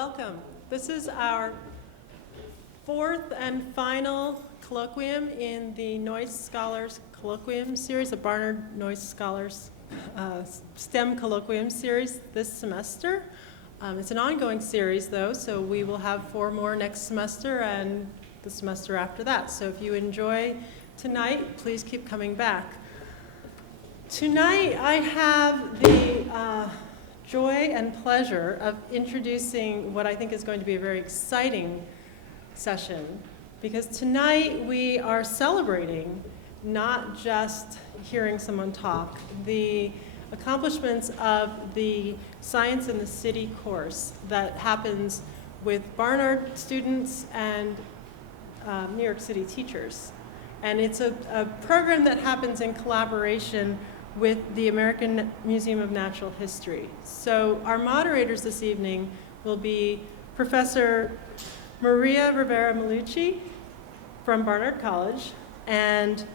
welcome. This is our fourth and final colloquium in the Noyce Scholars Colloquium series, the Barnard Noyce Scholars STEM Colloquium series this semester. It's an ongoing series though, so we will have 4 more next semester and the semester after that. So if you enjoy tonight, please keep coming back. Tonight I have the joy and pleasure of introducing what I think is going to be a very exciting session, because tonight we are celebrating not just hearing someone talk, the accomplishments of the Science in the City course that happens with Barnard students and New York City teachers. And it's a program that happens in collaboration with the American Museum of Natural History. So our moderators this evening will be Professor Maria Rivera Malucci from Barnard College and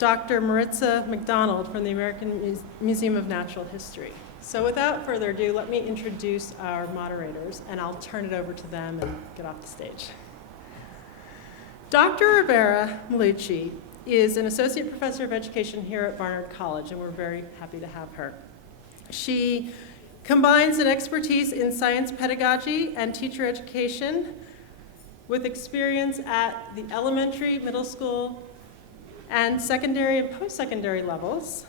Dr. Maritza McDonald from the American Museum of Natural History. So without further ado, let me introduce our moderators, and I'll turn it over to them and get off the stage. Dr. Rivera Malucci is an associate professor of education here at Barnard College, and we're very happy to have her. She combines an expertise in science pedagogy and teacher education with experience at the elementary, middle school, and secondary and post-secondary levels.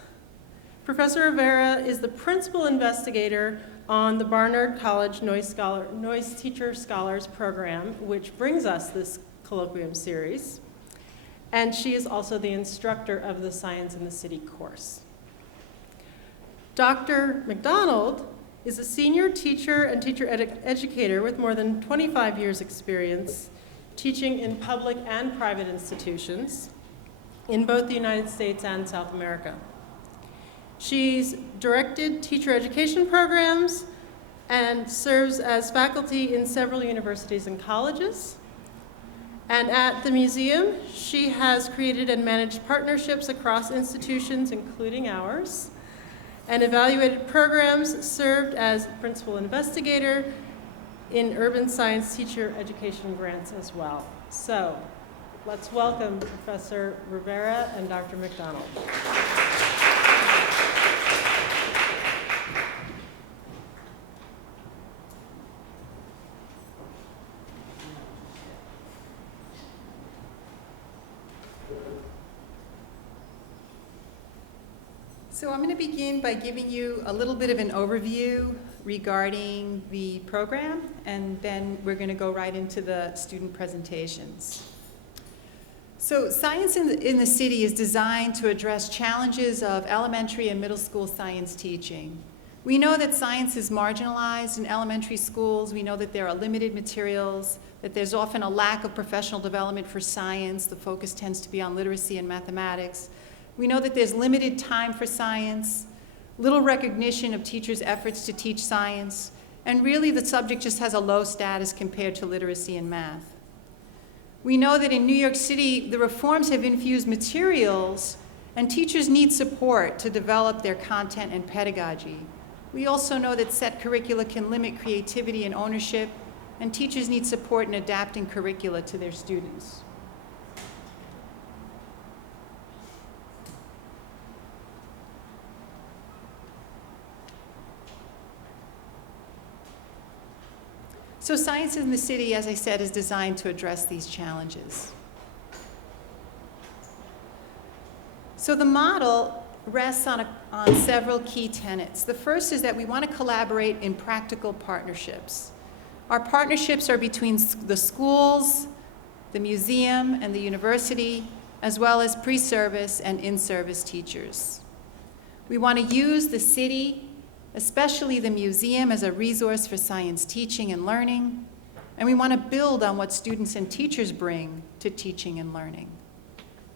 Professor Rivera is the principal investigator on the Barnard College Noyce Teacher Scholars Program, which brings us this colloquium series. And she is also the instructor of the Science in the City course. Dr. McDonald is a senior teacher and teacher educator with more than 25 years experience teaching in public and private institutions in both the United States and South America. She's directed teacher education programs and serves as faculty in several universities and colleges. And at the museum, she has created and managed partnerships across institutions, including ours, and evaluated programs, served as principal investigator in urban science teacher education grants as well. So let's welcome Professor Rivera and Dr. McDonald. So I'm going to begin by giving you a little bit of an overview regarding the program, and then we're going to go right into the student presentations. So Science in the City is designed to address challenges of elementary and middle school science teaching. We know that science is marginalized in elementary schools. We know that there are limited materials, that there's often a lack of professional development for science. The focus tends to be on literacy and mathematics. We know that there's limited time for science, little recognition of teachers' efforts to teach science, and really the subject just has a low status compared to literacy and math. We know that in New York City, the reforms have infused materials, and teachers need support to develop their content and pedagogy. We also know that set curricula can limit creativity and ownership, and teachers need support in adapting curricula to their students. So Science in the City, as I said, is designed to address these challenges. So the model rests on several key tenets. The first is that we want to collaborate in practical partnerships. Our partnerships are between the schools, the museum, and the university, as well as pre-service and in-service teachers. We want to use the city, especially the museum, as a resource for science teaching and learning, and we want to build on what students and teachers bring to teaching and learning.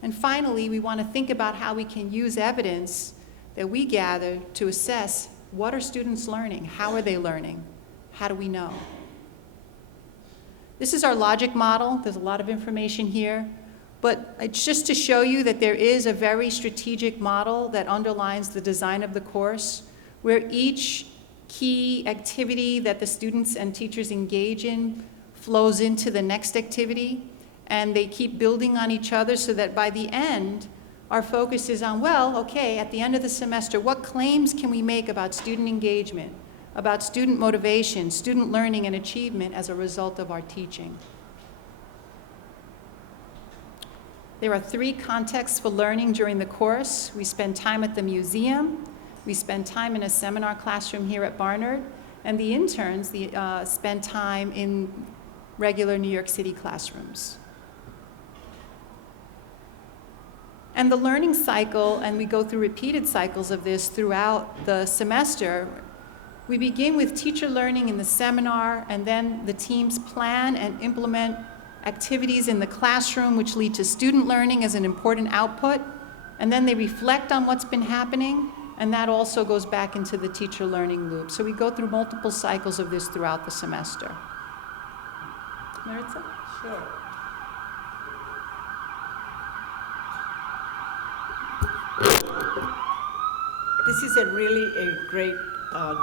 And finally, we want to think about how we can use evidence that we gather to assess what are students learning, how are they learning, how do we know? This is our logic model. There's a lot of information here, but it's just to show you that there is a very strategic model that underlines the design of the course, where each key activity that the students and teachers engage in flows into the next activity, and they keep building on each other so that by the end, our focus is on, well, okay, at the end of the semester, what claims can we make about student engagement, about student motivation, student learning and achievement as a result of our teaching? There are 3 contexts for learning during the course. We spend time at the museum, we spend time in a seminar classroom here at Barnard, and the interns spend time in regular New York City classrooms. And the learning cycle, and we go through repeated cycles of this throughout the semester. We begin with teacher learning in the seminar, and then the teams plan and implement activities in the classroom which lead to student learning as an important output, and then they reflect on what's been happening, and that also goes back into the teacher learning loop. So we go through multiple cycles of this throughout the semester. Maritza? Sure. This is a great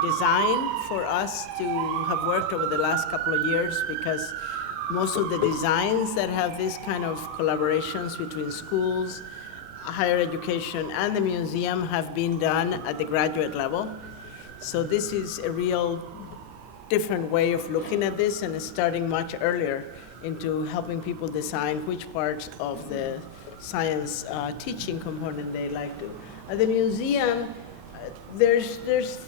design for us to have worked over the last couple of years, because most of the designs that have this kind of collaborations between schools, higher education, and the museum have been done at the graduate level. So this is a real different way of looking at this, and starting much earlier into helping people design which parts of the science teaching component they like to. At the museum, there's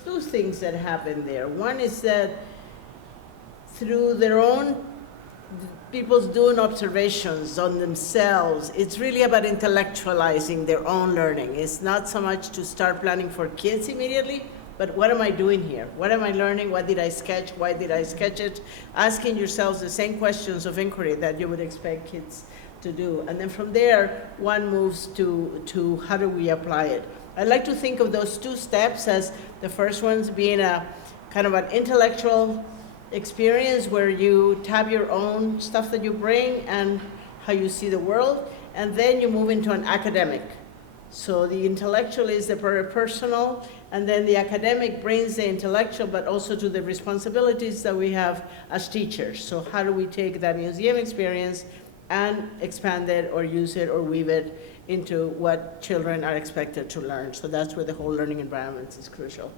2 things that happen there. One is that through their own people's doing observations on themselves, it's really about intellectualizing their own learning. It's not so much to start planning for kids immediately, but what am I doing here? What am I learning? What did I sketch? Why did I sketch it? Asking yourselves the same questions of inquiry that you would expect kids to do. And then from there, one moves to how do we apply it? I like to think of those 2 steps as the first ones being a kind of an intellectual experience where you tab your own stuff that you bring and how you see the world, and then you move into an academic. So the intellectual is the very personal, and then the academic brings the intellectual, but also to the responsibilities that we have as teachers. So how do we take that museum experience and expand it or use it or weave it into what children are expected to learn? So that's where the whole learning environment is crucial.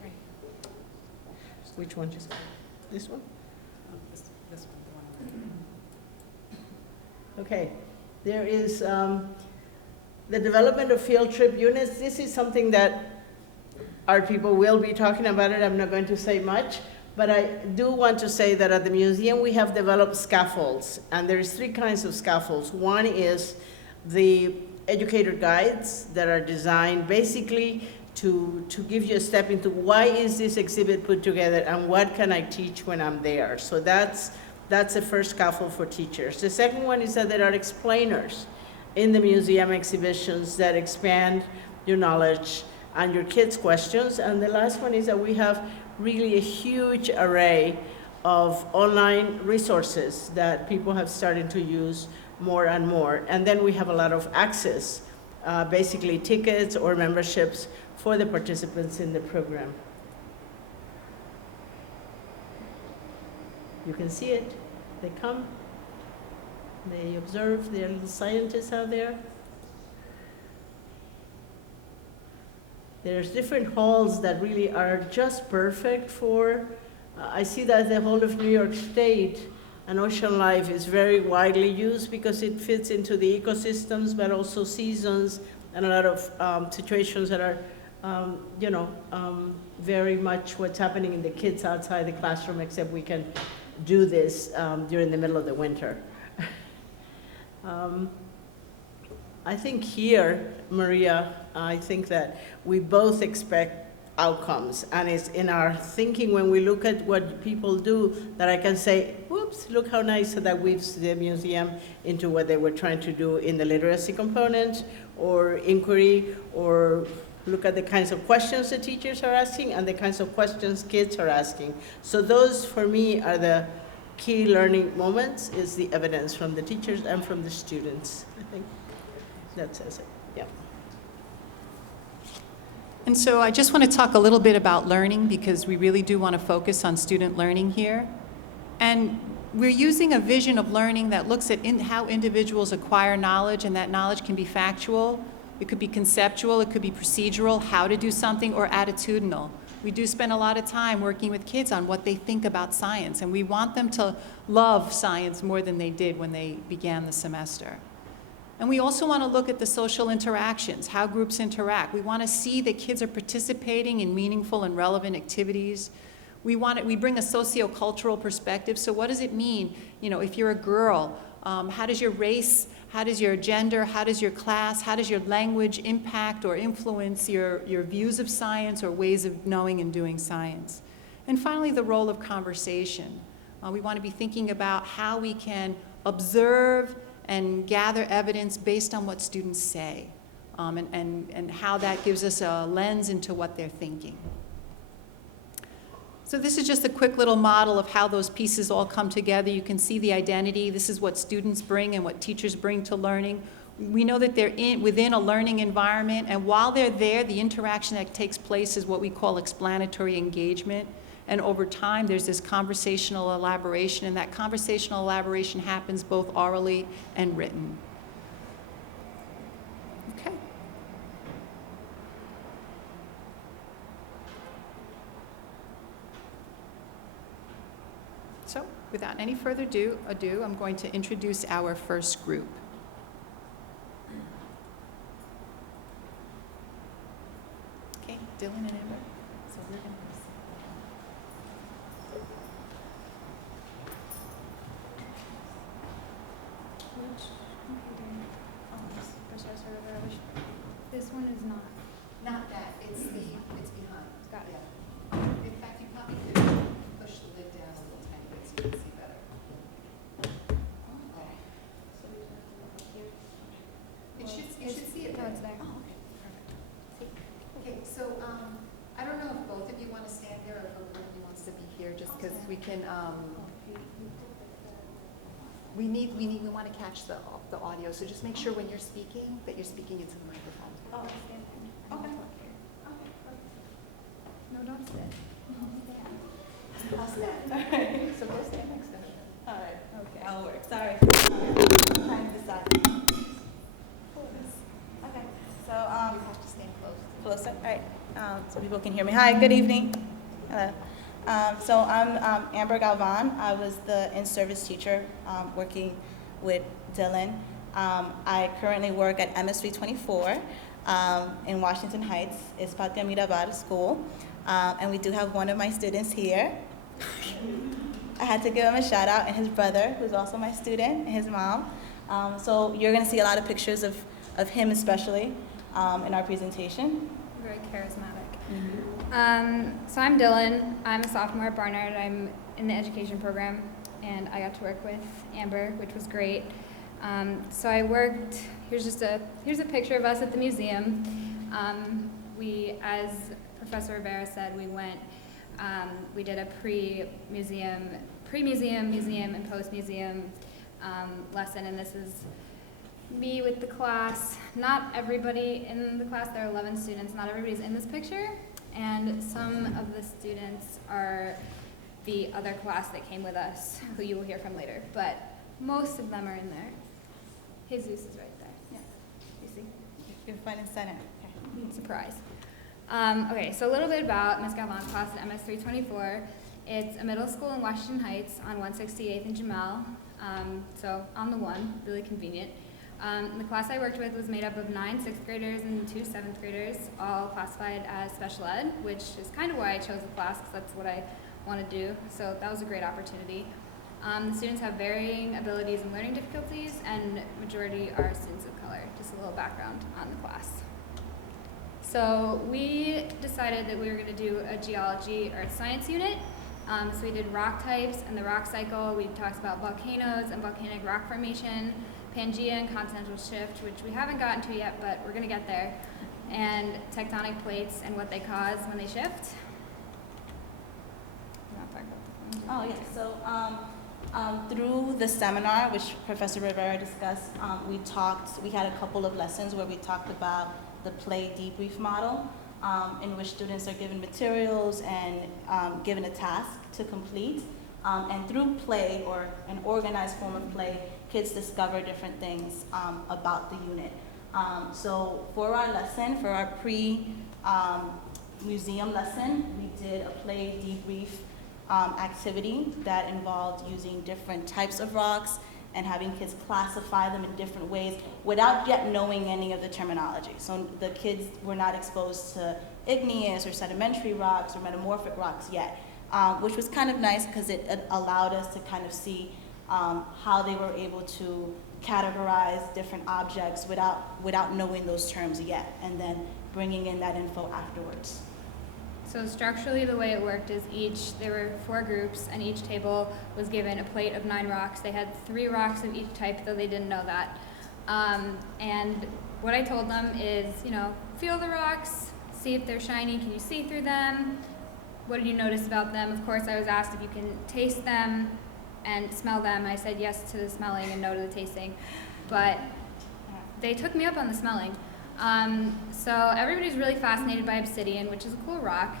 Great. Which one? This one? This one, the one. Okay. There is the development of field trip units. This is something that our people will be talking about it. I'm not going to say much, but I do want to say that at the museum we have developed scaffolds, and there's 3 kinds of scaffolds. One is the educator guides that are designed basically to give you a step into why is this exhibit put together and what can I teach when I'm there. So that's the first scaffold for teachers. The second one is that there are explainers in the museum exhibitions that expand your knowledge and your kids' questions. And the last one is that we have really a huge array of online resources that people have started to use more and more. And then we have a lot of access, basically tickets or memberships for the participants in the program. You can see it. They come, they observe, there are little scientists out there. There's different halls that really are just perfect for, I see that the whole of New York State and Ocean Life is very widely used because it fits into the ecosystems, but also seasons and a lot of situations that are, very much what's happening in the kids outside the classroom, except we can do this during the middle of the winter. I think here, Maria, I think that we both expect outcomes, and it's in our thinking when we look at what people do that I can say, whoops, look how nice that weaves the museum into what they were trying to do in the literacy component or inquiry, or look at the kinds of questions the teachers are asking and the kinds of questions kids are asking. So those, for me, are the key learning moments, is the evidence from the teachers and from the students. I think that says it, yeah. And so I just want to talk a little bit about learning because we really do want to focus on student learning here. And we're using a vision of learning that looks at how individuals acquire knowledge, and that knowledge can be factual, it could be conceptual, it could be procedural, how to do something, or attitudinal. We do spend a lot of time working with kids on what they think about science, and we want them to love science more than they did when they began the semester. And we also want to look at the social interactions, how groups interact. We want to see that kids are participating in meaningful and relevant activities. We bring a sociocultural perspective. So what does it mean, if you're a girl, how does your race, how does your gender, how does your class, how does your language impact or influence your views of science or ways of knowing and doing science? And finally, the role of conversation. We want to be thinking about how we can observe and gather evidence based on what students say, and how that gives us a lens into what they're thinking. So this is just a quick little model of how those pieces all come together. You can see the identity. This is what students bring and what teachers bring to learning. We know that they're within a learning environment, and while they're there, the interaction that takes place is what we call explanatory engagement. And over time, there's this conversational elaboration, and that conversational elaboration happens both orally and written. Okay. So, without any further ado, I'm going to introduce our first group. Okay, Dylan and Amber. So we're going to This one is not. Not that, it's behind. Got it. Yeah. In fact, you probably could push the lid down a little tiny bit so you can see better. Okay. You should see it No, there. it's there. Oh, okay, perfect. Okay, so, I don't know if both of you want to stand there or if one of you wants to be here, just because we can, we want to catch the audio, so just make sure when you're speaking, that you're speaking into the microphone. Oh, stand there. Okay. No, don't sit. I'll stand. All right. So go stand next to me. All right. Okay. That'll work. Sorry. I'm trying to decide. Okay, so, You have to stand close. closer, all right, so people can hear me. Hi, good evening. Hello. So I'm Amber Galvan. I was the in-service teacher working with Dylan. I currently work at MS324 in Washington Heights. It's Patria Mirabal School. And we do have one of my students here. I had to give him a shout out, and his brother, who's also my student, and his mom. So you're gonna see a lot of pictures of him especially in our presentation. Very charismatic. So I'm Dylan. I'm a sophomore at Barnard. I'm in the education program, and I got to work with Amber, which was great. So I worked. Here's a picture of us at the museum. We, as Professor Rivera said, we did a pre-museum, museum, and post-museum lesson, and this is me with the class. Not everybody in the class, there are 11 students, not everybody's in this picture, and some of the students are the other class that came with us, who you will hear from later, but most of them are in there. Jesus is right there. Yeah. You see? You're front and center. Okay. Surprise. Okay, so a little bit about Ms. Galvan's class at MS324. It's a middle school in Washington Heights on 168th and Jamel, so on the one, really convenient. The class I worked with was made up of 9 6th graders and 2 7th graders, all classified as special ed, which is kind of why I chose the class, because that's what I want to do, so that was a great opportunity. The students have varying abilities and learning difficulties, and majority are students of color. Just a little background on the class. So we decided that we were going to do a geology earth science unit. So we did rock types and the rock cycle. We talked about volcanoes and volcanic rock formation, Pangea and continental shift, which we haven't gotten to yet, but we're going to get there, and tectonic plates and what they cause when they shift. Oh, yeah, so through the seminar, which Professor Rivera discussed, we had a couple of lessons where we talked about the play debrief model. in which students are given materials and given a task to complete. And through play, or an organized form of play, kids discover different things about the unit. So for our lesson, for our pre-museum lesson, we did a play debrief activity that involved using different types of rocks and having kids classify them in different ways without yet knowing any of the terminology. So the kids were not exposed to igneous or sedimentary rocks or metamorphic rocks yet, which was kind of nice because it allowed us to kind of see how they were able to categorize different objects without knowing those terms yet, and then bringing in that info afterwards. So structurally, the way it worked is there were 4 groups, and each table was given a plate of 9 rocks. They had 3 rocks of each type, though they didn't know that. And what I told them is, feel the rocks, see if they're shiny, can you see through them? What did you notice about them? Of course, I was asked if you can taste them and smell them. I said yes to the smelling and no to the tasting, but they took me up on the smelling. So everybody's really fascinated by obsidian, which is a cool rock.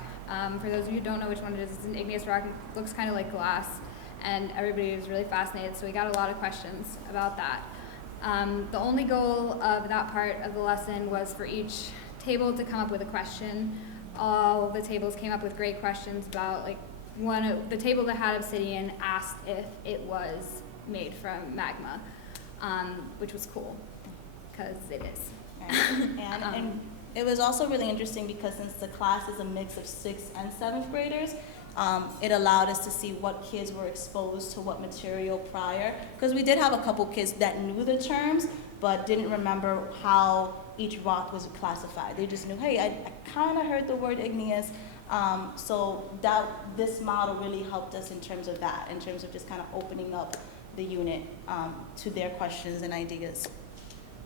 For those of you who don't know which one it is, it's an igneous rock. It looks kind of like glass, and everybody was really fascinated, so we got a lot of questions about that. The only goal of that part of the lesson was for each table to come up with a question. All the tables came up with great questions about, the table that had obsidian asked if it was made from magma, which was cool, because it is. And it was also really interesting because since the class is a mix of 6th and 7th graders, it allowed us to see what kids were exposed to what material prior. Because we did have a couple kids that knew the terms, but didn't remember how each rock was classified. They just knew, hey, I kind of heard the word igneous. So this model really helped us in terms of that, in terms of just kind of opening up the unit to their questions and ideas.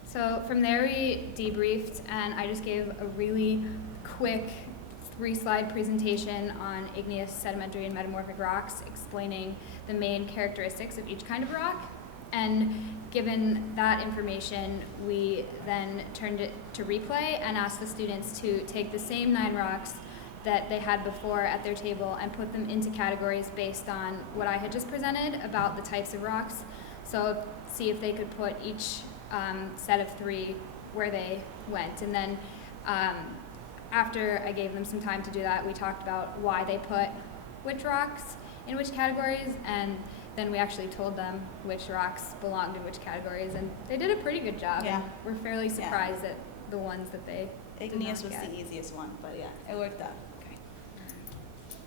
So from there we debriefed, and I just gave a really quick 3-slide presentation on igneous, sedimentary, and metamorphic rocks, explaining the main characteristics of each kind of rock. And given that information, we then turned it to replay and asked the students to take the same 9 rocks that they had before at their table and put them into categories based on what I had just presented about the types of rocks. So see if they could put each set of 3 where they went. And then after I gave them some time to do that, we talked about why they put which rocks in which categories, and then we actually told them which rocks belonged in which categories, and they did a pretty good job. Yeah. And we're fairly surprised at the ones that they Igneous was did not get. the easiest one, but yeah, it worked out. Okay.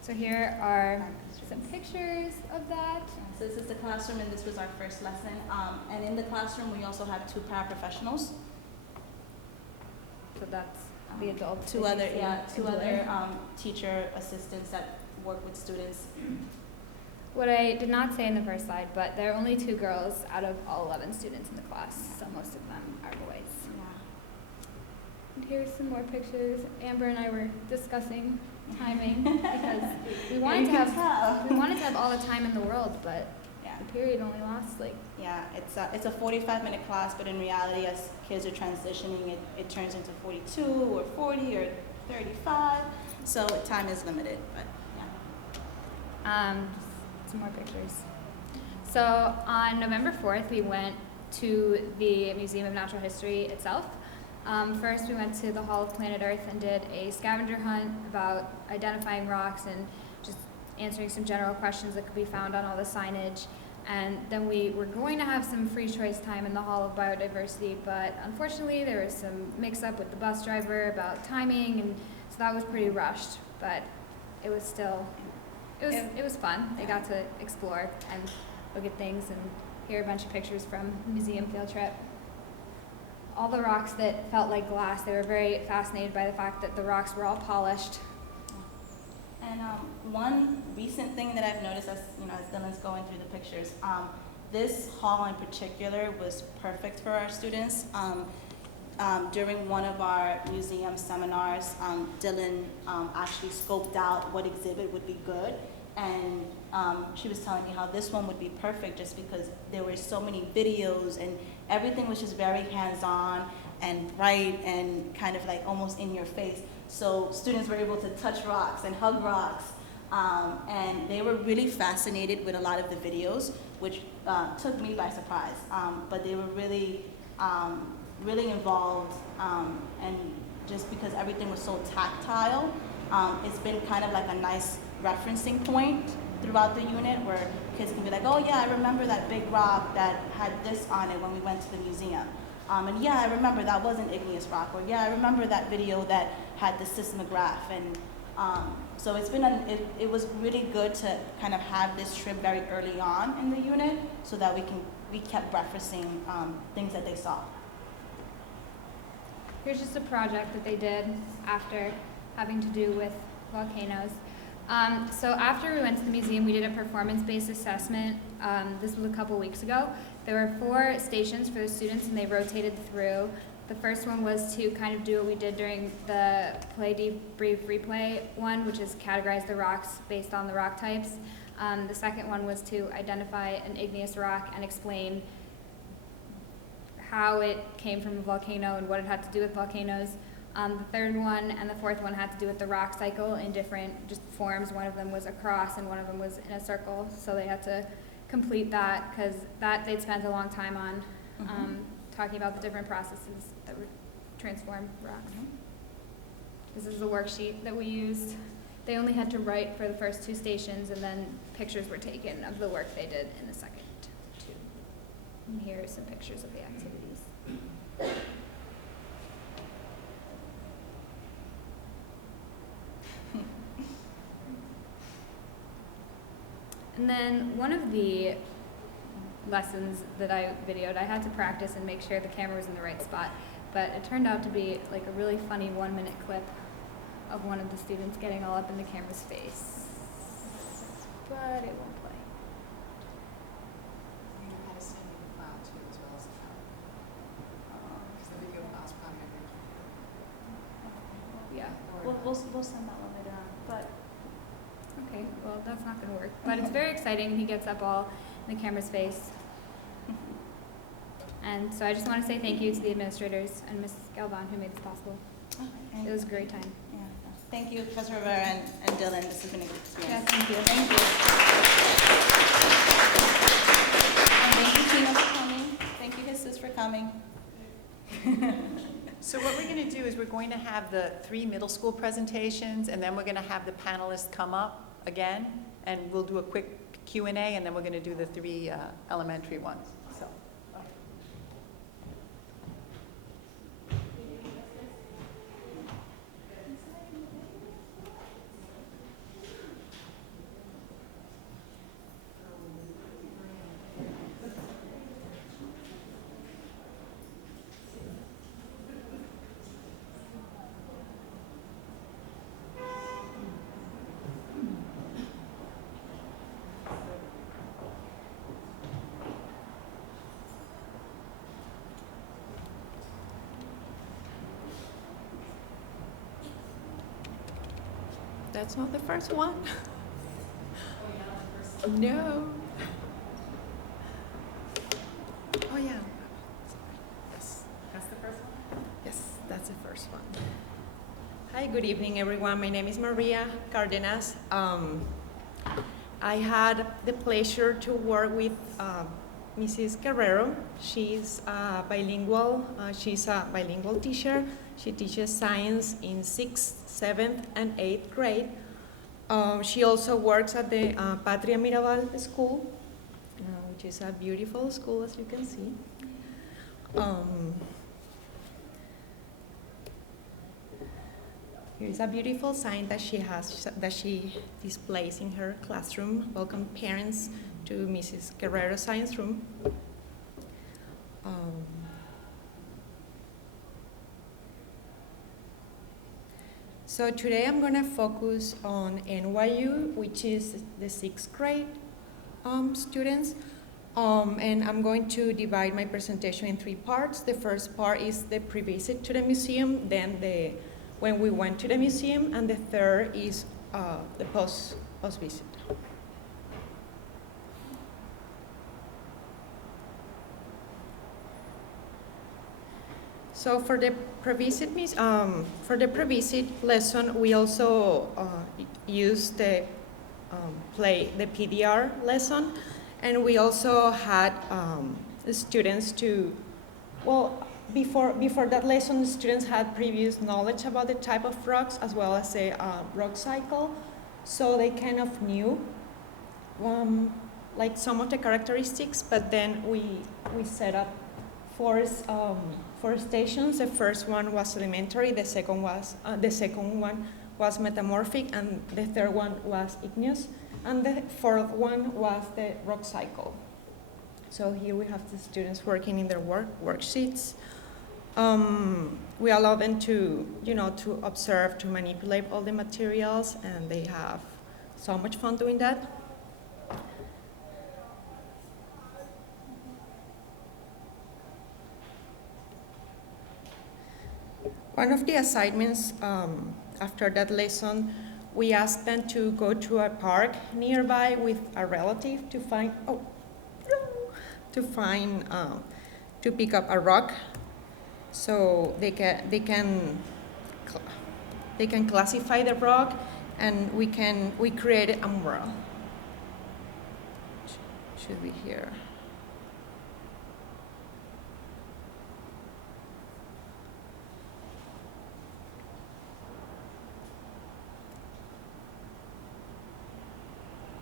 So here are some pictures of that. So this is the classroom, and this was our first lesson. And in the classroom, we also have 2 paraprofessionals. So that's the adults. Two that other, you see yeah, in 2 other blue. teacher assistants that work with students. What I did not say in the first slide, but there are only 2 girls out of all 11 students in the class, so most of them are boys. And here's some more pictures. Amber and I were discussing timing because we wanted to have all the time in the world, but Yeah. the period only lasts Yeah, it's a 45-minute class, but in reality, as kids are transitioning, it turns into 42 or 40 or 35. So time is limited, but yeah. Just some more pictures. So on November 4th, we went to the Museum of Natural History itself. First, we went to the Hall of Planet Earth and did a scavenger hunt about identifying rocks and just answering some general questions that could be found on all the signage. And then we were going to have some free choice time in the Hall of Biodiversity, but unfortunately there was some mix-up with the bus driver about timing, and so that was pretty rushed. But it was still, it was fun. They got to explore and look at things and hear a bunch of pictures from the museum field trip. All the rocks that felt like glass, they were very fascinated by the fact that the rocks were all polished. And one recent thing that I've noticed as Dylan's going through the pictures, this hall in particular was perfect for our students. During one of our museum seminars, Dylan actually scoped out what exhibit would be good, and she was telling me how this one would be perfect just because there were so many videos and everything was just very hands-on and bright and kind of like almost in your face. So students were able to touch rocks and hug rocks. And they were really fascinated with a lot of the videos, which took me by surprise. But they were really, really involved, and just because everything was so tactile, it's been kind of like a nice referencing point throughout the unit where kids can be like, oh yeah, I remember that big rock that had this on it when we went to the museum. And yeah, I remember that was an igneous rock, or yeah, I remember that video that had the seismograph. And so it's been, it was really good to kind of have this trip very early on in the unit so that we kept referencing things that they saw. Here's just a project that they did after having to do with volcanoes. So after we went to the museum, we did a performance-based assessment. This was a couple weeks ago. There were 4 stations for the students, and they rotated through. The first one was to kind of do what we did during the play, debrief, replay one, which is categorize the rocks based on the rock types. The second one was to identify an igneous rock and explain how it came from a volcano and what it had to do with volcanoes. The third one and the fourth one had to do with the rock cycle in different just forms. One of them was a cross and one of them was in a circle. So they had to complete that because that they'd spent a long time on talking about the different processes that would transform rocks. This is the worksheet that we used. They only had to write for the first 2 stations, and then pictures were taken of the work they did in the second 2. And here are some pictures of the activities. And then one of the lessons that I videoed, I had to practice and make sure the camera was in the right spot, but it turned out to be like a really funny 1-minute clip of one of the students getting all up in the camera's face. But it won't play. You know how to send me the file too, as well as the file. Because the video file's probably Yeah. We'll send that one later on. But Okay, well, that's not going to work. But it's very exciting. He gets up all in the camera's face. And so I just want to say thank you to the administrators and Ms. Galvan who made this possible. It was a great time. Yeah. Thank you, Professor Rivera and Dylan. This has been a good experience. Yeah, thank you. Thank you. And thank you, Tina, for coming. Thank you, Jesus, for coming. So what we're going to do is we're going to have the 3 middle school presentations, and then we're going to have the panelists come up again, and we'll do a quick Q&A, and then we're going to do the 3 elementary ones. So. That's not the first one. No. Oh, yeah. Yes. That's the first one? Yes, that's the first one. Hi, good evening, everyone. My name is Maria Cardenas. I had the pleasure to work with Mrs. Guerrero. She's a bilingual teacher. She teaches science in 6th, 7th, and 8th grade. She also works at the Patria Mirabal School, which is a beautiful school, as you can see. Here is a beautiful sign that she displays in her classroom. Welcome parents to Mrs. Guerrero's science room. So today I'm going to focus on NYU, which is the 6th grade students. And I'm going to divide my presentation in 3 parts. The first part is the pre-visit to the museum, then when we went to the museum, and the third is the post-visit. So for the pre-visit lesson, we also used the PDR lesson, and we also had the students to, well, before that lesson, the students had previous knowledge about the type of rocks as well as the rock cycle, so they kind of knew like some of the characteristics. But then we set up four stations. The first one was sedimentary, the second one was metamorphic, and the third one was igneous, and the fourth one was the rock cycle. So here we have the students working in their worksheets. We allow them to, to observe, to manipulate all the materials, and they have so much fun doing that. One of the assignments after that lesson, we asked them to go to a park nearby with a relative to pick up a rock, so they can classify the rock, and we created a mural. Should be here.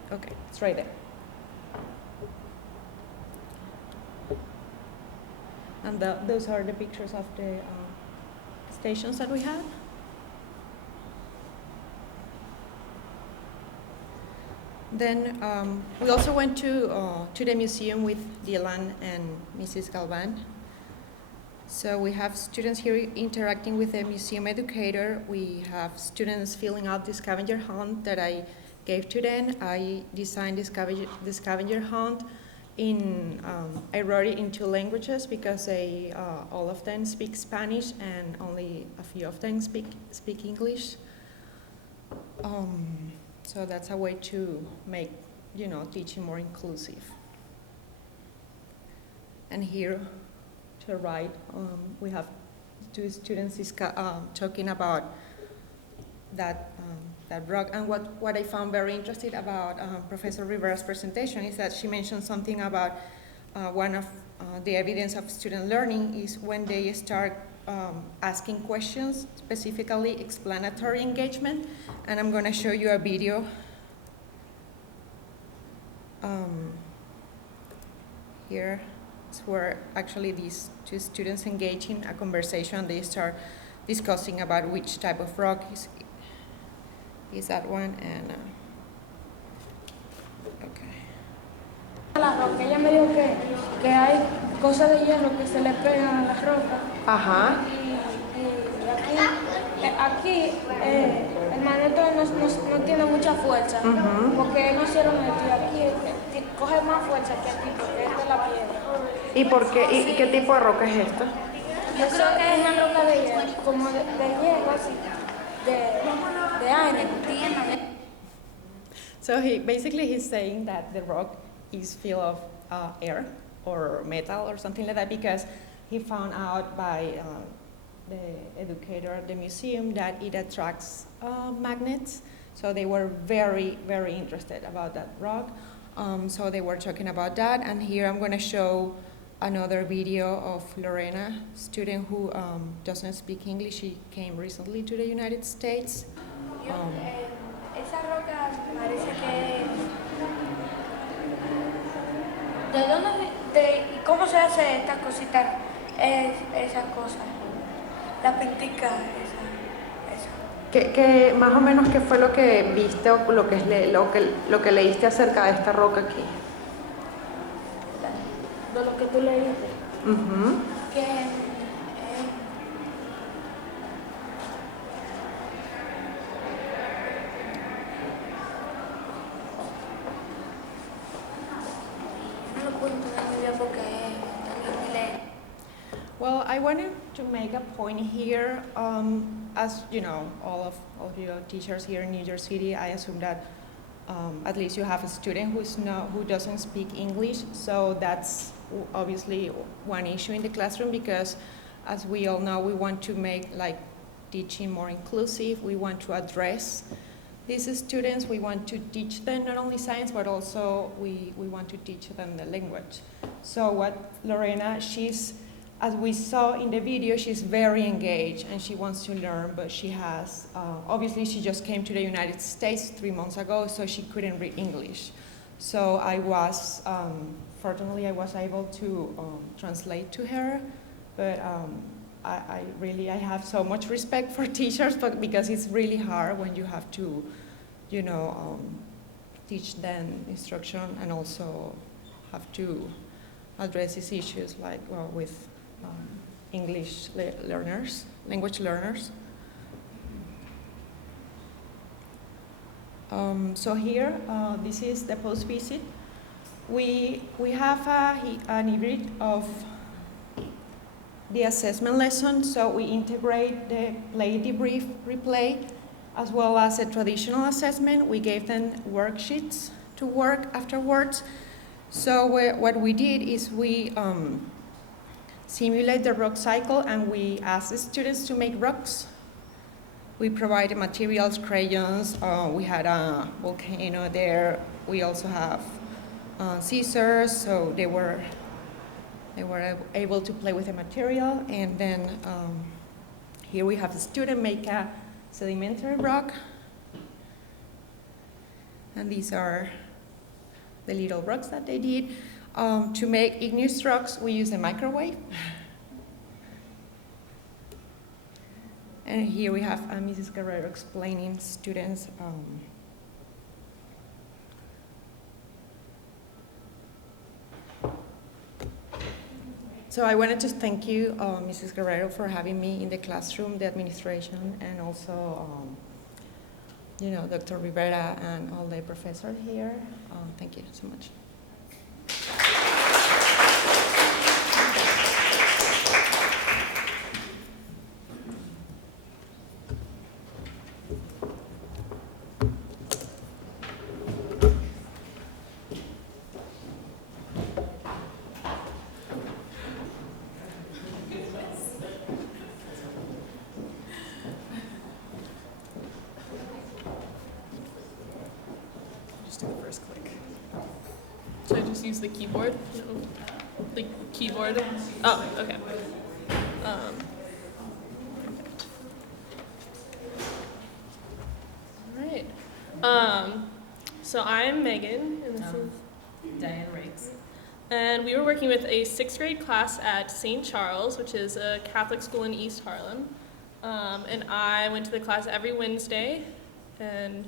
Okay, it's right there. And those are the pictures of the stations that we had. Then we also went to the museum with Dylan and Mrs. Galvan. So we have students here interacting with the museum educator. We have students filling out the scavenger hunt that I gave to them. I designed the scavenger hunt I wrote it in 2 languages because all of them speak Spanish and only a few of them speak English. So that's a way to make, teaching more inclusive. And here, to the right, we have 2 students talking about that rock. And what I found very interesting about Professor Rivera's presentation is that she mentioned something about one of the evidence of student learning is when they start asking questions, specifically explanatory engagement. And I'm going to show you a video. Here is where actually these 2 students engage in a conversation. They start discussing about which type of rock is that one, and okay. La roca, ella me dijo que hay cosas de hierro que se le pegan a las rocas. Ajá. Y aquí el magneto no tiene mucha fuerza, porque no hicieron esto, y aquí coge más fuerza que aquí, porque es de la piedra. ¿Y por qué? ¿Y qué tipo de roca es esta? Yo creo que es una roca de hierro, como de hierro así, de aire. So he's saying that the rock is full of air or metal or something like that, because he found out by the educator at the museum that it attracts magnets. So they were very, very interested about that rock. So they were talking about that. And here I'm going to show another video of Lorena, student who doesn't speak English. She came recently to the United States. Esa roca parece que ¿de dónde, y cómo se hace estas cositas, esas cosas? La pintica esa. ¿Qué más o menos qué fue lo que viste o lo que leíste acerca de esta roca aquí? De lo que tú leíste. Que Well, I wanted to make a point here. As you know, all of you teachers here in New York City, I assume that at least you have a student who doesn't speak English. So that's obviously one issue in the classroom, because as we all know, we want to make like teaching more inclusive. We want to address these students. We want to teach them not only science, but also we want to teach them the language. So what Lorena, as we saw in the video, she's very engaged and she wants to learn, but she has, obviously she just came to the United States 3 months ago, so she couldn't read English. So I was, fortunately I was able to translate to her, but I have so much respect for teachers, but because it's really hard when you have to, you know, teach them instruction and also have to address these issues like with English learners, language learners. So here, this is the post-visit. We have an hybrid of the assessment lesson, so we integrate the play, debrief, replay, as well as a traditional assessment. We gave them worksheets to work afterwards. So what we did is we simulate the rock cycle and we asked the students to make rocks. We provided materials, crayons, we had a volcano there. We also have scissors, so they were able to play with the material. And then here we have the student make a sedimentary rock. And these are the little rocks that they did. To make igneous rocks, we use a microwave. And here we have Mrs. Guerrero explaining students. So I wanted to thank you, Mrs. Guerrero, for having me in the classroom, the administration, and also, you know, Dr. Rivera and all the professors here. Thank you so much. Just do the first click. Should I just use the keyboard? No. The keyboard? Oh, okay. All right. So I'm Megan, and this is Diane Riggs. And we were working with a 6th grade class at St. Charles, which is a Catholic school in East Harlem. And I went to the class every Wednesday. And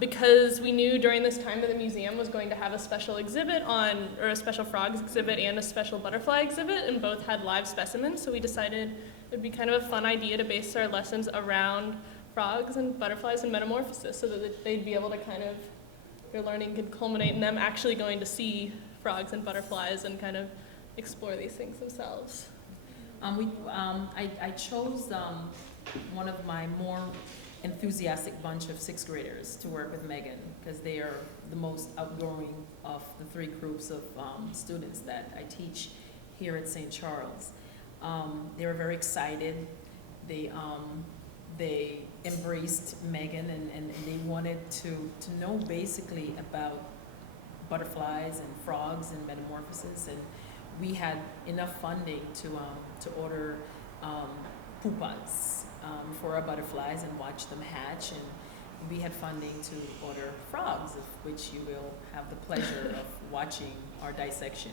because we knew during this time that the museum was going to have a special exhibit or a special frogs exhibit and a special butterfly exhibit, and both had live specimens, so we decided it would be kind of a fun idea to base our lessons around frogs and butterflies and metamorphosis, so that they'd be able to kind of, their learning could culminate in them actually going to see frogs and butterflies and kind of explore these things themselves. I chose one of my more enthusiastic bunch of 6th graders to work with Megan, because they are the most outgoing of the 3 groups of students that I teach here at St. Charles. They were very excited. They embraced Megan and they wanted to know basically about butterflies and frogs and metamorphosis, and we had enough funding to order pupas for our butterflies and watch them hatch, and we had funding to order frogs, of which you will have the pleasure of watching our dissection.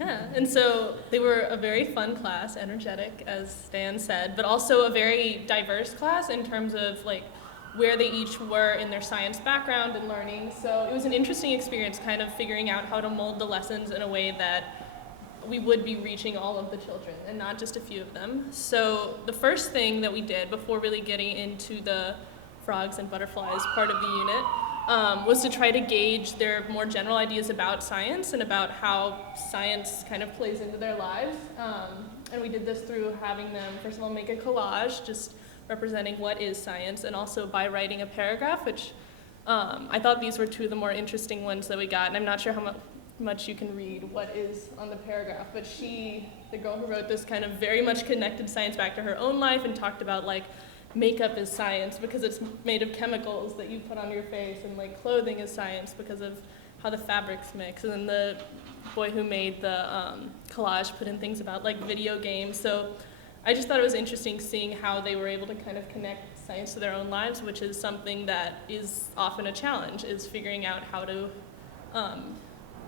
Yeah, and so they were a very fun class, energetic, as Dan said, but also a very diverse class in terms of like where they each were in their science background and learning. So it was an interesting experience kind of figuring out how to mold the lessons in a way that we would be reaching all of the children and not just a few of them. So the first thing that we did before really getting into the frogs and butterflies part of the unit was to try to gauge their more general ideas about science and about how science kind of plays into their lives. And we did this through having them, first of all, make a collage just representing what is science, and also by writing a paragraph, which I thought these were 2 of the more interesting ones that we got. And I'm not sure much you can read what is on the paragraph, but she, the girl who wrote this, kind of very much connected science back to her own life and talked about like makeup is science because it's made of chemicals that you put on your face, and like clothing is science because of how the fabrics mix. And then the boy who made the collage put in things about like video games. So I just thought it was interesting seeing how they were able to kind of connect science to their own lives, which is something that is often a challenge, is figuring out how to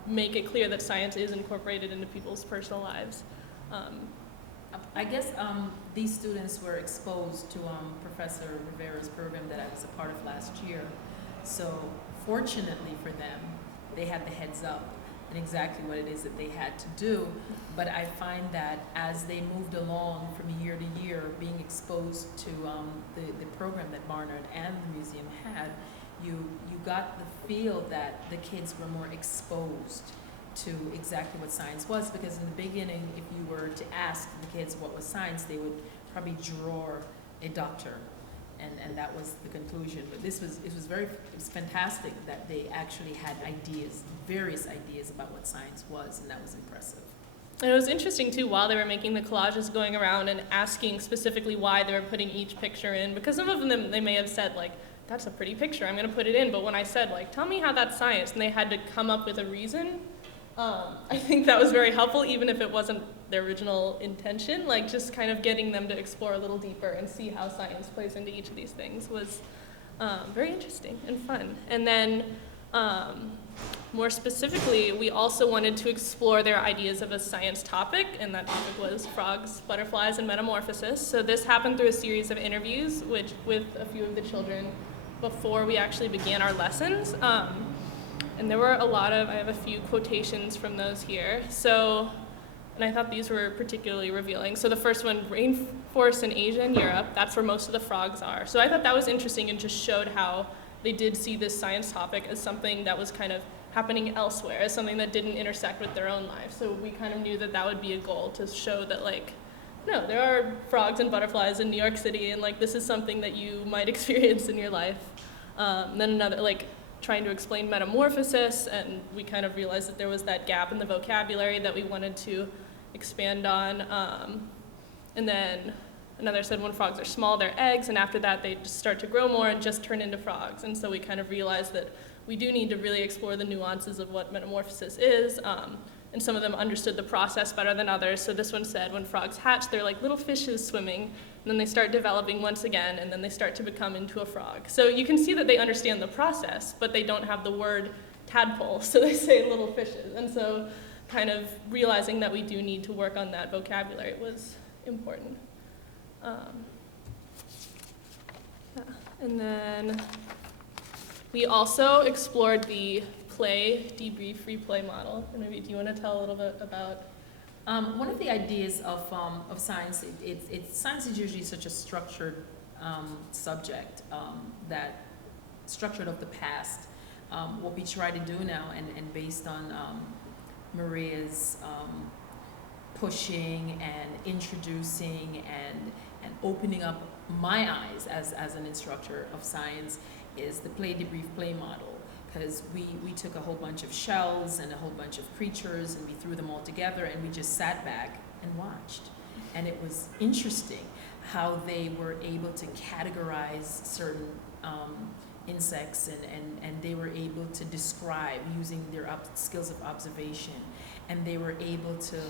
make it clear that science is incorporated into people's personal lives. I guess these students were exposed to Professor Rivera's program that I was a part of last year. So fortunately for them, they had the heads up and exactly what it is that they had to do. But I find that as they moved along from year to year, being exposed to the program that Barnard and the museum had, you got the feel that the kids were more exposed to exactly what science was, because in the beginning, if you were to ask the kids what was science, they would probably draw a doctor, and that was the conclusion. But it was fantastic that they actually had ideas, various ideas about what science was, and that was impressive. And it was interesting too, while they were making the collages, going around and asking specifically why they were putting each picture in, because some of them they may have said like, that's a pretty picture, I'm gonna put it in, but when I said like, tell me how that's science, and they had to come up with a reason, I think that was very helpful, even if it wasn't their original intention. Like just kind of getting them to explore a little deeper and see how science plays into each of these things was very interesting and fun. And then more specifically, we also wanted to explore their ideas of a science topic, and that topic was frogs, butterflies, and metamorphosis. So this happened through a series of interviews with a few of the children before we actually began our lessons. And there were I have a few quotations from those here. So, and I thought these were particularly revealing. So the first one, rainforests in Asia and Europe, that's where most of the frogs are. So I thought that was interesting and just showed how they did see this science topic as something that was kind of happening elsewhere, as something that didn't intersect with their own life. So we kind of knew that that would be a goal, to show that like, no, there are frogs and butterflies in New York City, and like this is something that you might experience in your life. Then another, like, trying to explain metamorphosis, and we kind of realized that there was that gap in the vocabulary that we wanted to expand on. And then another said when frogs are small, they're eggs, and after that they just start to grow more and just turn into frogs. And so we kind of realized that we do need to really explore the nuances of what metamorphosis is, and some of them understood the process better than others. So this one said when frogs hatch, they're like little fishes swimming, and then they start developing once again, and then they start to become into a frog. So you can see that they understand the process, but they don't have the word tadpole, so they say little fishes. And so kind of realizing that we do need to work on that vocabulary was important. And then we also explored the play, debrief, replay model. And maybe do you want to tell a little bit about? One of the ideas of science, science is usually such a structured subject, that structured of the past. What we try to do now, and based on Maria's pushing and introducing and opening up my eyes as an instructor of science, is the play, debrief, play model. Because we took a whole bunch of shells and a whole bunch of creatures, and we threw them all together, and we just sat back and watched. And it was interesting how they were able to categorize certain insects, and they were able to describe using their skills of observation, and they were able to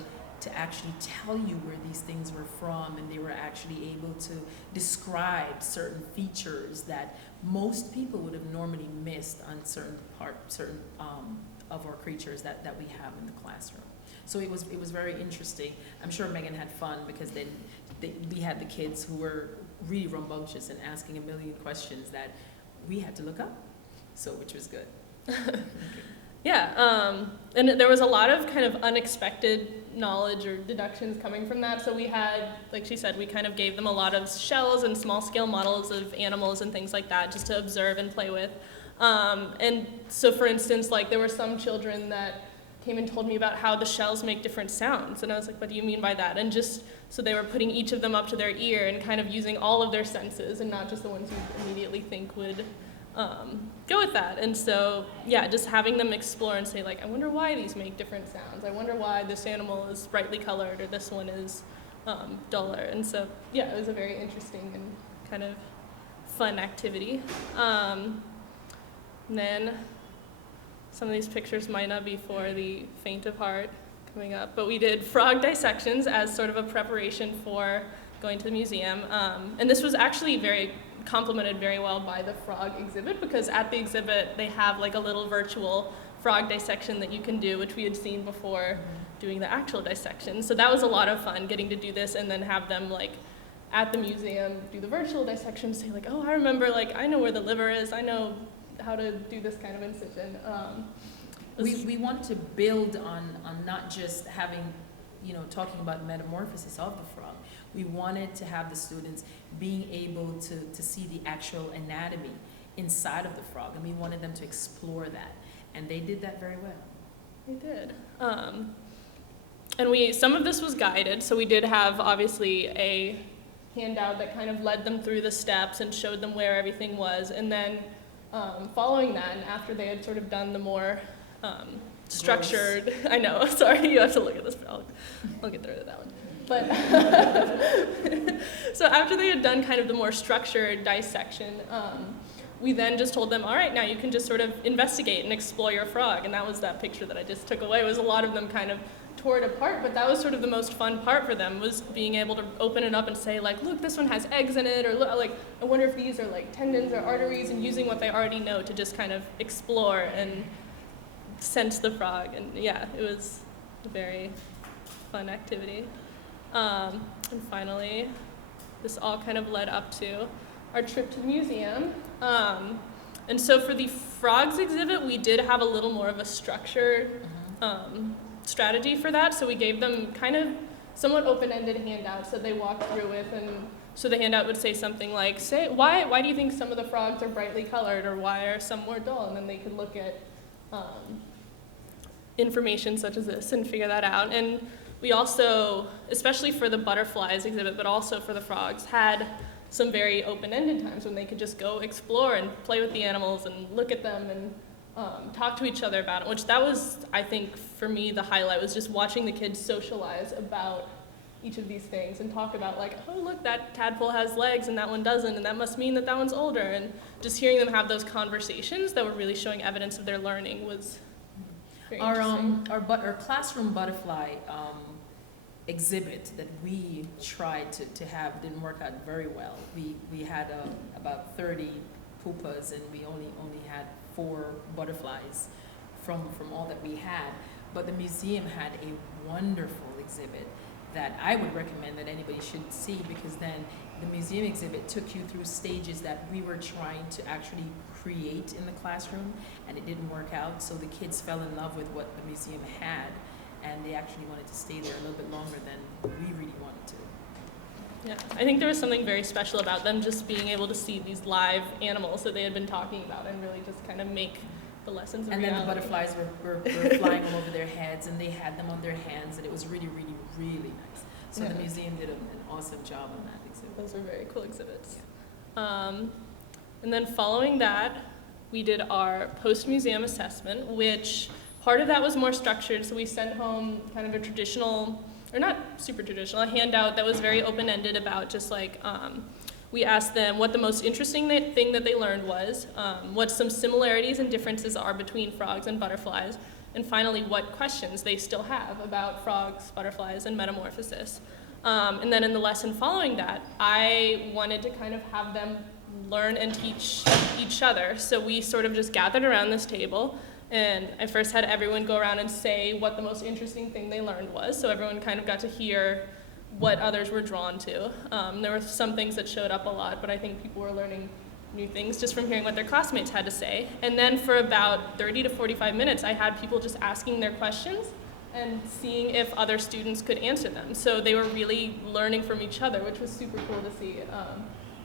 actually tell you where these things were from, and they were actually able to describe certain features that most people would have normally missed on certain of our creatures that we have in the classroom. So it was very interesting. I'm sure Megan had fun, because then we had the kids who were really rambunctious and asking a million questions that we had to look up, so which was good. Yeah, and there was a lot of kind of unexpected knowledge or deductions coming from that. So we had, like she said, we kind of gave them a lot of shells and small scale models of animals and things like that just to observe and play with. And so for instance, like there were some children that came and told me about how the shells make different sounds. And I was like, what do you mean by that? And just, so they were putting each of them up to their ear and kind of using all of their senses and not just the ones you immediately think would go with that. And so, yeah, just having them explore and say, like, I wonder why these make different sounds. I wonder why this animal is brightly colored or this one is duller. And so, yeah, it was a very interesting and kind of fun activity. And then some of these pictures might not be for the faint of heart coming up, but we did frog dissections as sort of a preparation for going to the museum. And this was actually complemented very well by the frog exhibit, because at the exhibit they have like a little virtual frog dissection that you can do, which we had seen before doing the actual dissection. So that was a lot of fun, getting to do this and then have them like at the museum do the virtual dissection, say like, oh, I remember, like, I know where the liver is, I know how to do this kind of incision. We want to build on not just having, talking about metamorphosis of the frog. We wanted to have the students being able to see the actual anatomy inside of the frog, and we wanted them to explore that, and they did that very well. They did. And some of this was guided, so we did have obviously a handout that kind of led them through the steps and showed them where everything was, and then following that, and after they had sort of done the more structured, I know, sorry, you have to look at this, I'll get through to that one. But so after they had done kind of the more structured dissection, we then just told them, all right, now you can just sort of investigate and explore your frog. And that was that picture that I just took away. It was a lot of them kind of tore it apart, but that was sort of the most fun part for them, was being able to open it up and say, like, look, this one has eggs in it, or look, like, I wonder if these are like tendons or arteries, and using what they already know to just kind of explore and sense the frog. And yeah, it was a very fun activity. And finally, this all kind of led up to our trip to the museum. And so for the frogs exhibit, we did have a little more of a structured strategy for that. So we gave them kind of somewhat open-ended handouts that they walked through with. And so the handout would say something like, why do you think some of the frogs are brightly colored, or why are some more dull? And then they could look at information such as this and figure that out. And we also, especially for the butterflies exhibit, but also for the frogs, had some very open-ended times when they could just go explore and play with the animals and look at them and talk to each other about it, which that was, I think, for me, the highlight, was just watching the kids socialize about each of these things and talk about, like, oh, look, that tadpole has legs and that one doesn't, and that must mean that that one's older. And just hearing them have those conversations that were really showing evidence of their learning was very interesting. Our classroom butterfly exhibit that we tried to have didn't work out very well. We had about 30 pupas, and we only had 4 butterflies from all that we had. But the museum had a wonderful exhibit that I would recommend that anybody should see, because then the museum exhibit took you through stages that we were trying to actually create in the classroom, and it didn't work out. So the kids fell in love with what the museum had, and they actually wanted to stay there a little bit longer than we really wanted to. Yeah, I think there was something very special about them just being able to see these live animals that they had been talking about and really just kind of make the lessons of And reality. then the butterflies were flying all over their heads, and they had them on their hands, and it was really, really, really nice. So Yeah. the museum did an awesome job on that exhibit. Those were very cool exhibits. And then following that, we did our post-museum assessment, which part of that was more structured. So we sent home kind of a traditional, or not super traditional, a handout that was very open-ended about just like, we asked them what the most interesting thing that they learned was, what some similarities and differences are between frogs and butterflies, and finally what questions they still have about frogs, butterflies, and metamorphosis. And then in the lesson following that, I wanted to kind of have them learn and teach each other. So we sort of just gathered around this table, and I first had everyone go around and say what the most interesting thing they learned was, so everyone kind of got to hear what others were drawn to. There were some things that showed up a lot, but I think people were learning new things just from hearing what their classmates had to say. And then for about 30 to 45 minutes, I had people just asking their questions and seeing if other students could answer them. So they were really learning from each other, which was super cool to see.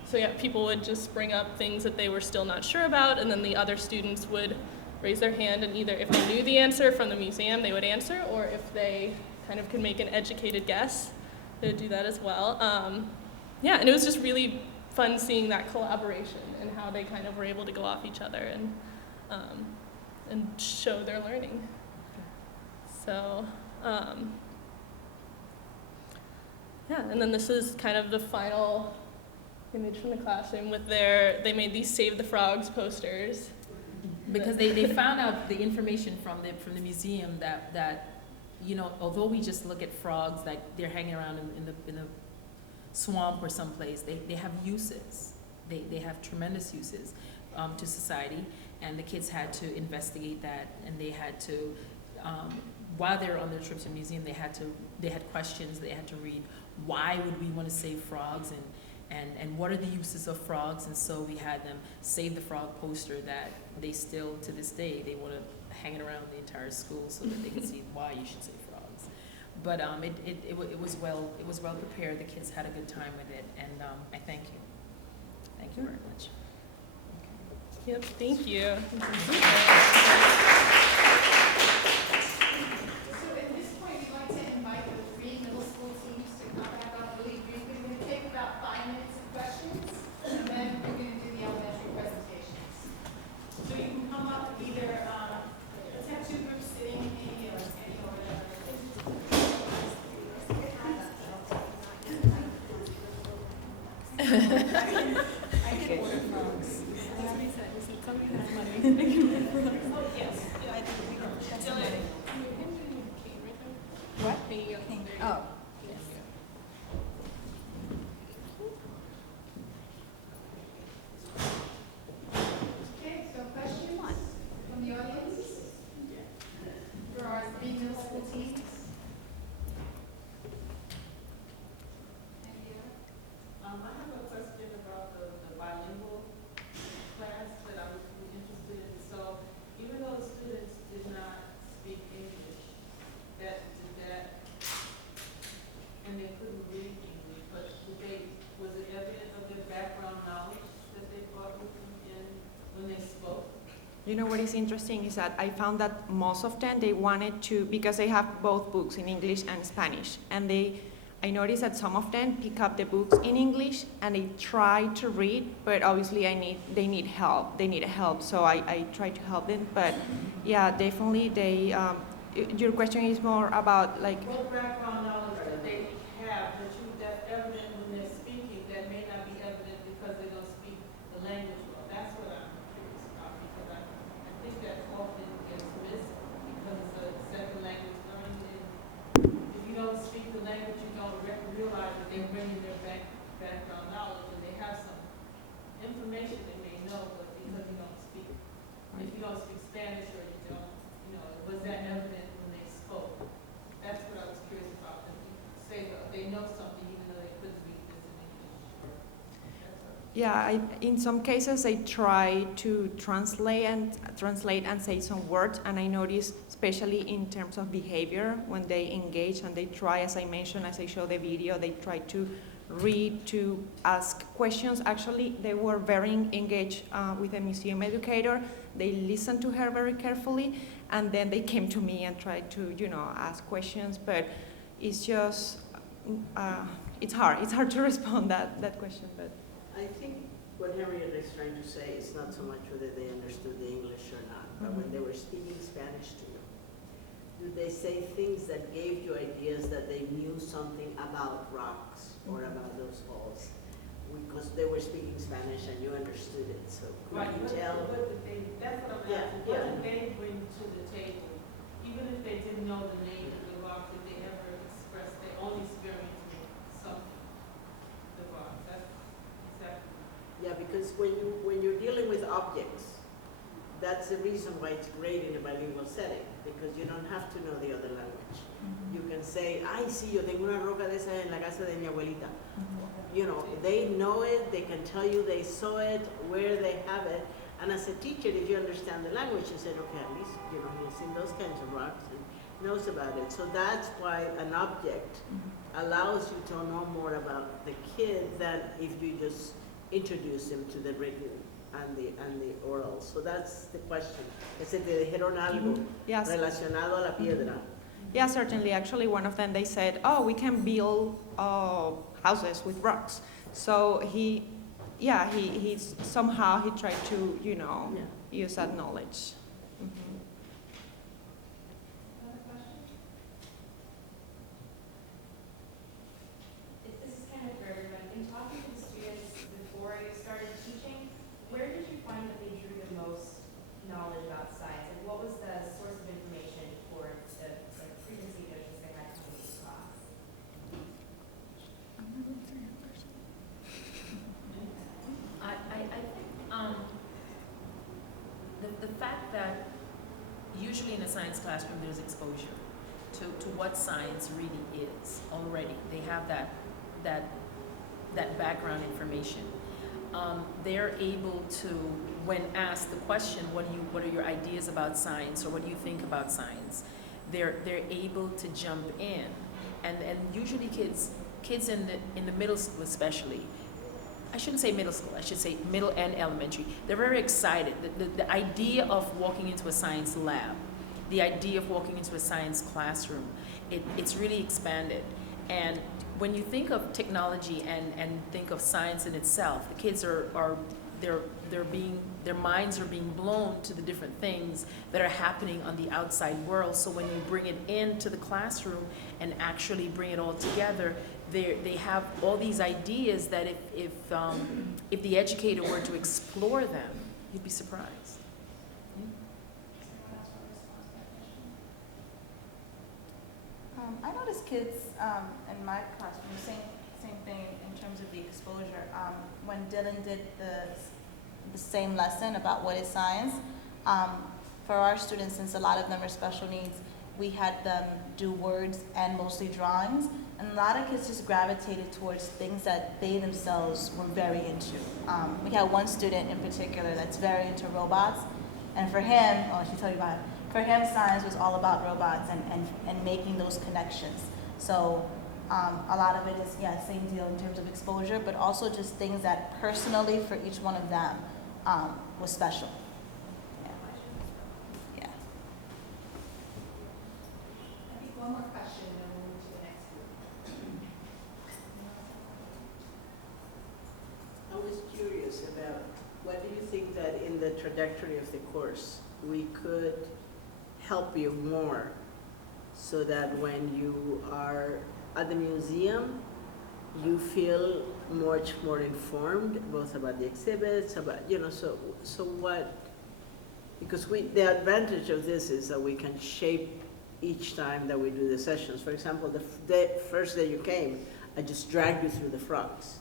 So yeah, people would just bring up things that they were still not sure about, and then the other students would raise their hand, and either if they knew the answer from the museum, they would answer, or if they kind of could make an educated guess, they would do that as well. Yeah, and it was just really fun seeing that collaboration and how they kind of were able to go off each other and show their learning. So, yeah, and then this is kind of the final image from the classroom with they made these Save the Frogs posters. Because they found out the information from the museum that you know, although we just look at frogs like they're hanging around in the swamp or someplace, they have uses. They have tremendous uses to society, and the kids had to investigate that, and they had to, while they were on their trip to the museum, they had questions. They had to read, why would we want to save frogs, and what are the uses of frogs? And so we had them Save the Frog poster that they still, to this day, they want to hang it around the entire school so that they can see why you should save frogs. But it was well prepared. The kids had a good time with it, and I thank you. Thank you very much. Yep, thank you. So at this point, we'd like to invite the three middle school teams to come back up really briefly. We're going to take about 5 minutes of questions, and then we're going to do the elementary presentations. So you can come up either, let's have 2 groups sitting in any or whatever. I can order frogs. What? Oh. Okay, so questions from the audience? For our 3 middle school teams? I have a question about the bilingual class that I was really interested in. So even though the students did not speak English, and they couldn't read English, but was it evident of their background knowledge that they brought with them when they spoke? You know what is interesting is that I found that most of them, they wanted to, because they have both books in English and Spanish, and I noticed that some of them pick up the books in English and they try to read, but obviously they need help. They need help, so I try to help them. But yeah, definitely your question is more about like. What background knowledge that they have that's evident when they're speaking that may not be evident because they don't speak the language well? That's what I'm curious about, because I think that often gets missed because it's a second language learning. If you don't speak the language, you don't realize that they're bringing their background knowledge, and they have some information they may know, but because you don't speak, if you don't speak Spanish or you don't, was that evident when they spoke? That's what I was curious about. Them say that they know something even though they couldn't read this in English. Yeah, in some cases I try to translate and say some words, and I notice, especially in terms of behavior, when they engage and they try, as I mentioned, as I show the video, they try to read, to ask questions. Actually, they were very engaged with the museum educator. They listened to her very carefully, and then they came to me and tried to, ask questions. But it's just, it's hard to respond that question. But I think what Henrietta is trying to say is not so much whether they understood the English or not, but when they were speaking Spanish to you, do they say things that gave you ideas that they knew something about rocks or about those falls? Because they were speaking Spanish and you understood it, so could you tell? That's what I'm asking. What did they bring to the table? Even if they didn't know the name of the rock, did they ever express their own experience with something, the rock? That's exactly. Yeah, because when you're dealing with objects, that's the reason why it's great in a bilingual setting, because you don't have to know the other language. You can say, ay, sí, yo tengo una roca de esa en la casa de mi abuelita. They know it, they can tell you they saw it, where they have it, and as a teacher, if you understand the language, you said, okay, at least, he's seen those kinds of rocks and knows about it. So that's why an object allows you to know more about the kid than if you just introduce him to the written and the oral. So that's the question. Es te dijeron algo Yes. relacionado a la piedra. Yeah, certainly. Actually, one of them, they said, we can build houses with rocks. So yeah, he somehow he tried to, you know, Yeah. use that knowledge. Mhm. This is kind of for everyone. In talking to the students before you started teaching, where did you find that they drew the most knowledge about science? Like, what was the source of information for the preconceived notions they had coming into class? I think the fact that usually in a science classroom there's exposure to what science really is already. They have that background information. They're able to, when asked the question, what are your ideas about science, or what do you think about science? They're able to jump in, and usually kids in the middle school especially. I shouldn't say middle school, I should say middle and elementary. They're very excited. The idea of walking into a science lab, the idea of walking into a science classroom, it's really expanded. And when you think of technology and think of science in itself, the kids their minds are being blown to the different things that are happening on the outside world. So when you bring it into the classroom and actually bring it all together, they have all these ideas that if the educator were to explore them, you'd be surprised. I noticed kids in my classroom, same thing in terms of the exposure. When Dylan did the same lesson about what is science, for our students, since a lot of them are special needs, we had them do words and mostly drawings. And a lot of kids just gravitated towards things that they themselves were very into. We had one student in particular that's very into robots. And for him, oh, I should tell you about it. For him, science was all about robots and making those connections. So a lot of it is, yeah, same deal in terms of exposure, but also just things that personally for each one of them was special. Yeah. I think one more question, and then we'll move to the next group. I was curious about, what do you think that in the trajectory of the course we could help you more so that when you are at the museum you feel much more informed both about the exhibits, about, you know, so what, because the advantage of this is that we can shape each time that we do the sessions. For example, the first day you came, I just dragged you through the frogs.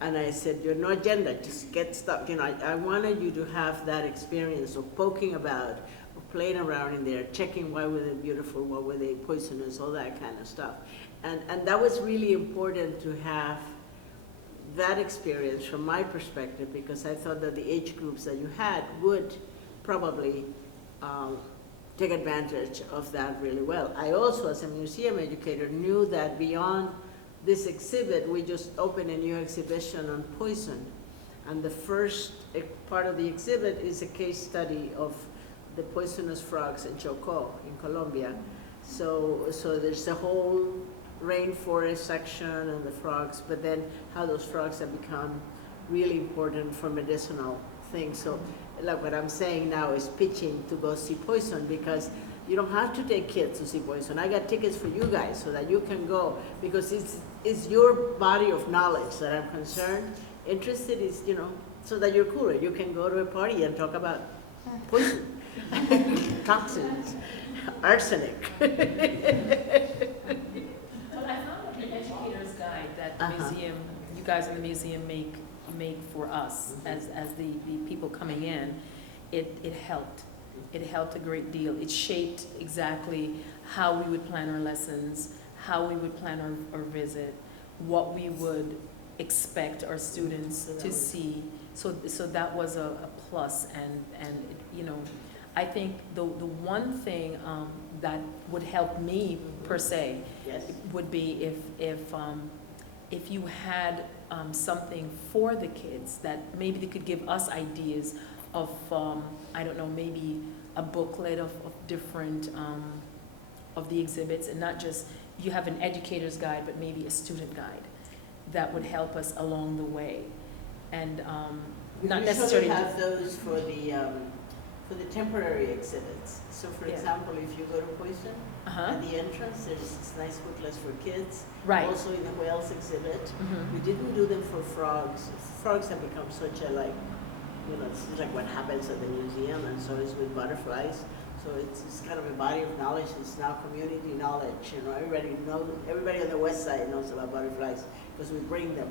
And I said, you're no agenda, just get stuck. You know, I wanted you to have that experience of poking about, of playing around in there, checking why were they beautiful, why were they poisonous, all that kind of stuff. And that was really important to have that experience from my perspective, because I thought that the age groups that you had would probably take advantage of that really well. I also, as a museum educator, knew that beyond this exhibit, we just opened a new exhibition on poison. And the first part of the exhibit is a case study of the poisonous frogs in Chocó, in Colombia. So there's the whole rainforest section and the frogs, but then how those frogs have become really important for medicinal things. So like what I'm saying now is pitching to go see poison, because you don't have to take kids to see poison. I got tickets for you guys so that you can go, because it's your body of knowledge that I'm concerned. Interested is, you know, so that you're cooler. You can go to a party and talk about poison, toxins, arsenic. Well, I found that the educator's guide that the museum, you guys in the museum make for us as the people coming in, it helped. It helped a great deal. It shaped exactly how we would plan our lessons, how we would plan our visit, what we would expect our students to see. So that was a plus, and you know, I think the one thing that would help me per se would be if you had something for the kids that maybe they could give us ideas of, I don't know, maybe a booklet of different, of the exhibits, and not just, you have an educator's guide, but maybe a student guide that would help us along the way. and We not usually necessarily. have those for the temporary exhibits. So for Yeah. example, if you go to Poison, Uh-huh. at the entrance, there's this nice booklets for kids. Right. Also in the whales exhibit. Mhm. We didn't do them for frogs. Frogs have become such a this is like what happens at the museum, and so is with butterflies. So it's kind of a body of knowledge. It's now community knowledge. Everybody on the west side knows about butterflies because we bring them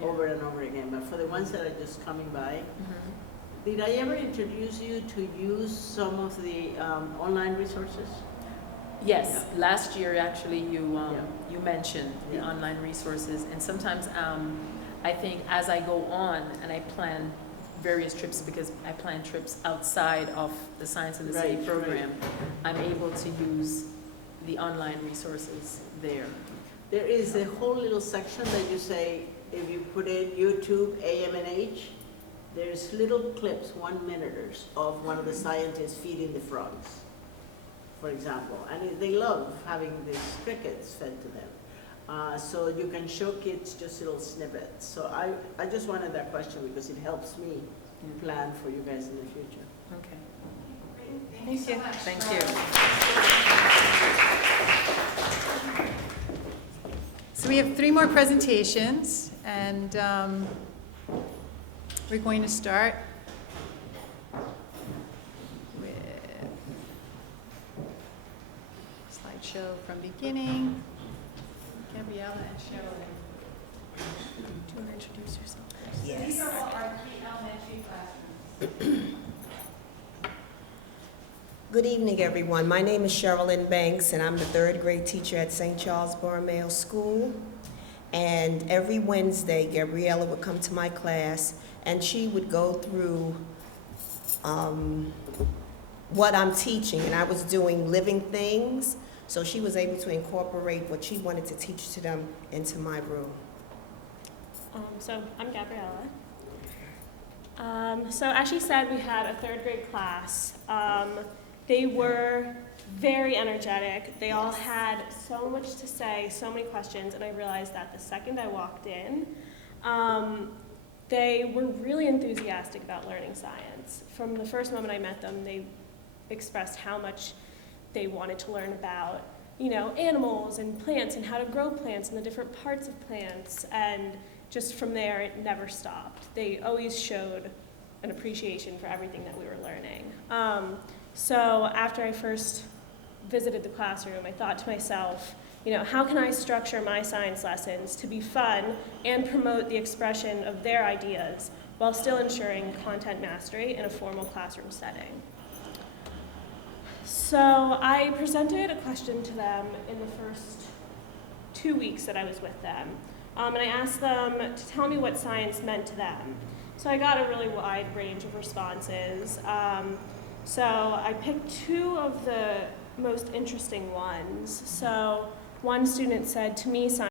Yeah. over and over again. But for the ones that are just coming by, Mhm. did I ever introduce you to use some of the online resources? Yes, last year actually Yeah. you mentioned the Yeah. online resources, and sometimes I think as I go on and I plan various trips, because I plan trips outside of the Science in the City Right, program, I'm able to use the online resources there. There is a whole little section that you say, if you put in YouTube AMNH, there's little clips, 1-minuters, of one of the scientists feeding the frogs, for example. And they love having these crickets fed to them. So you can show kids just little snippets. So I just wanted that question because it helps me plan for you guys in the future. Okay. Thank you. Thank you. So we have 3 more presentations, and we're going to start with slideshow from beginning. Gabriella and Sherilyn. Do you want to introduce yourself? These are all our 3 elementary classrooms. Good evening, everyone. My name is Sherilyn Banks, and I'm the 3rd grade teacher at St. Charles Borromeo School. And every Wednesday, Gabriella would come to my class, and she would go through what I'm teaching. And I was doing living things, so she was able to incorporate what she wanted to teach to them into my room. So I'm Gabriella. So as she said, we had a 3rd grade class. They were very energetic. They all had so much to say, so many questions, and I realized that the second I walked in, they were really enthusiastic about learning science. From the first moment I met them, they expressed how much they wanted to learn about, animals and plants and how to grow plants and the different parts of plants. And just from there, it never stopped. They always showed an appreciation for everything that we were learning. So after I first visited the classroom, I thought to myself, how can I structure my science lessons to be fun and promote the expression of their ideas while still ensuring content mastery in a formal classroom setting? So I presented a question to them in the first 2 weeks that I was with them. And I asked them to tell me what science meant to them. So I got a really wide range of responses. So I picked 2 of the most interesting ones. So one student said, to me, science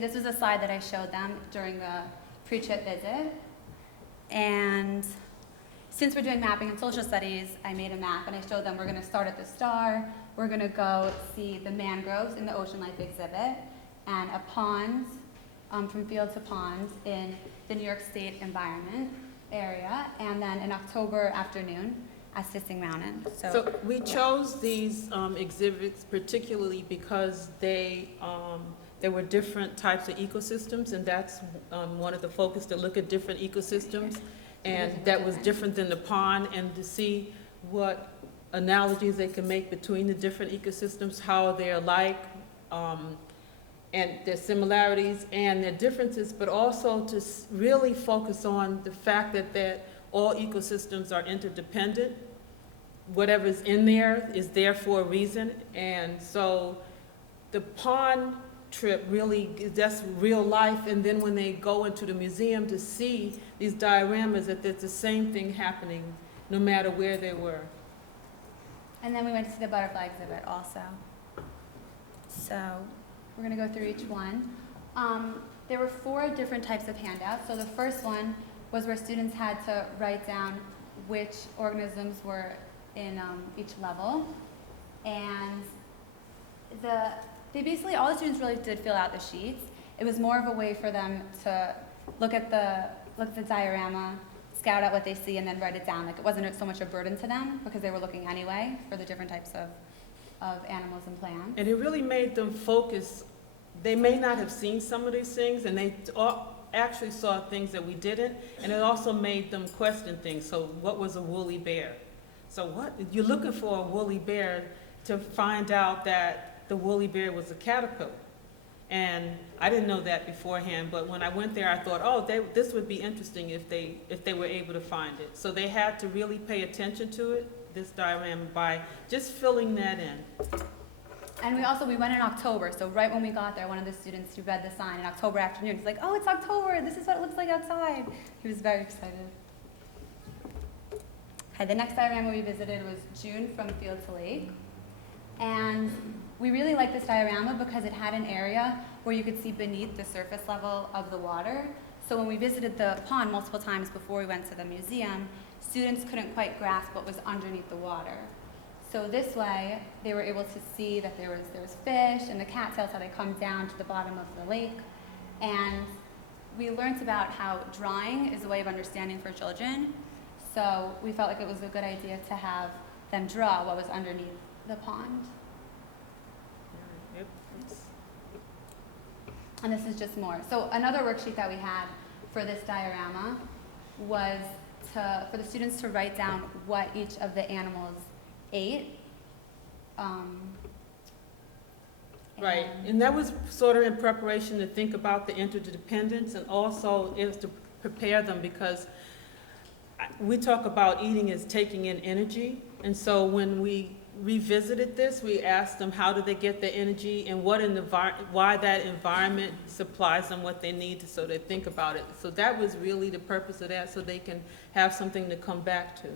This was a slide that I showed them during the pre-trip visit. And since we're doing mapping and social studies, I made a map and I showed them we're going to start at the star, we're going to go see the mangroves in the ocean life exhibit, and a pond, from field to pond in the New York State environment area, and then an October afternoon at Sissing Mountain. So we chose these exhibits particularly because there were different types of ecosystems, and that's one of the focus, to look at different ecosystems. And that was different than the pond, and to see what analogies they can make between the different ecosystems, how they're alike, and their similarities and their differences, but also to really focus on the fact that all ecosystems are interdependent. Whatever's in there is there for a reason. And so the pond trip really, that's real life. And then when they go into the museum to see these dioramas, that there's the same thing happening no matter where they were. And then we went to see the butterfly exhibit also. So we're going to go through each one. There were 4 different types of handouts. So the first one was where students had to write down which organisms were in each level. And they basically, all the students really did fill out the sheets. It was more of a way for them to look at the diorama, scout out what they see, and then write it down. Like, it wasn't so much a burden to them because they were looking anyway for the different types of animals and plants. And it really made them focus. They may not have seen some of these things, and they actually saw things that we didn't, and it also made them question things. So what was a woolly bear? So what, you're looking for a woolly bear to find out that the woolly bear was a caterpillar. And I didn't know that beforehand, but when I went there, I thought, oh, this would be interesting if they were able to find it. So they had to really pay attention to it, this diorama, by just filling that in. And we went in October, so right when we got there, one of the students who read the sign in October afternoon, he's like, oh, it's October, this is what it looks like outside. He was very excited. Okay, the next diorama we visited was June from Field to Lake. And we really liked this diorama because it had an area where you could see beneath the surface level of the water. So when we visited the pond multiple times before we went to the museum, students couldn't quite grasp what was underneath the water. So this way, they were able to see that there was fish, and the cattails, how they come down to the bottom of the lake. And we learned about how drawing is a way of understanding for children. So we felt like it was a good idea to have them draw what was underneath the pond. Yep. And this is just more. So another worksheet that we had for this diorama was for the students to write down what each of the animals ate. Right, and that was sort of in preparation to think about the interdependence, and also it was to prepare them, because we talk about eating as taking in energy. And so when we revisited this, we asked them how do they get their energy, and why that environment supplies them what they need so they think about it. So that was really the purpose of that, so they can have something to come back to.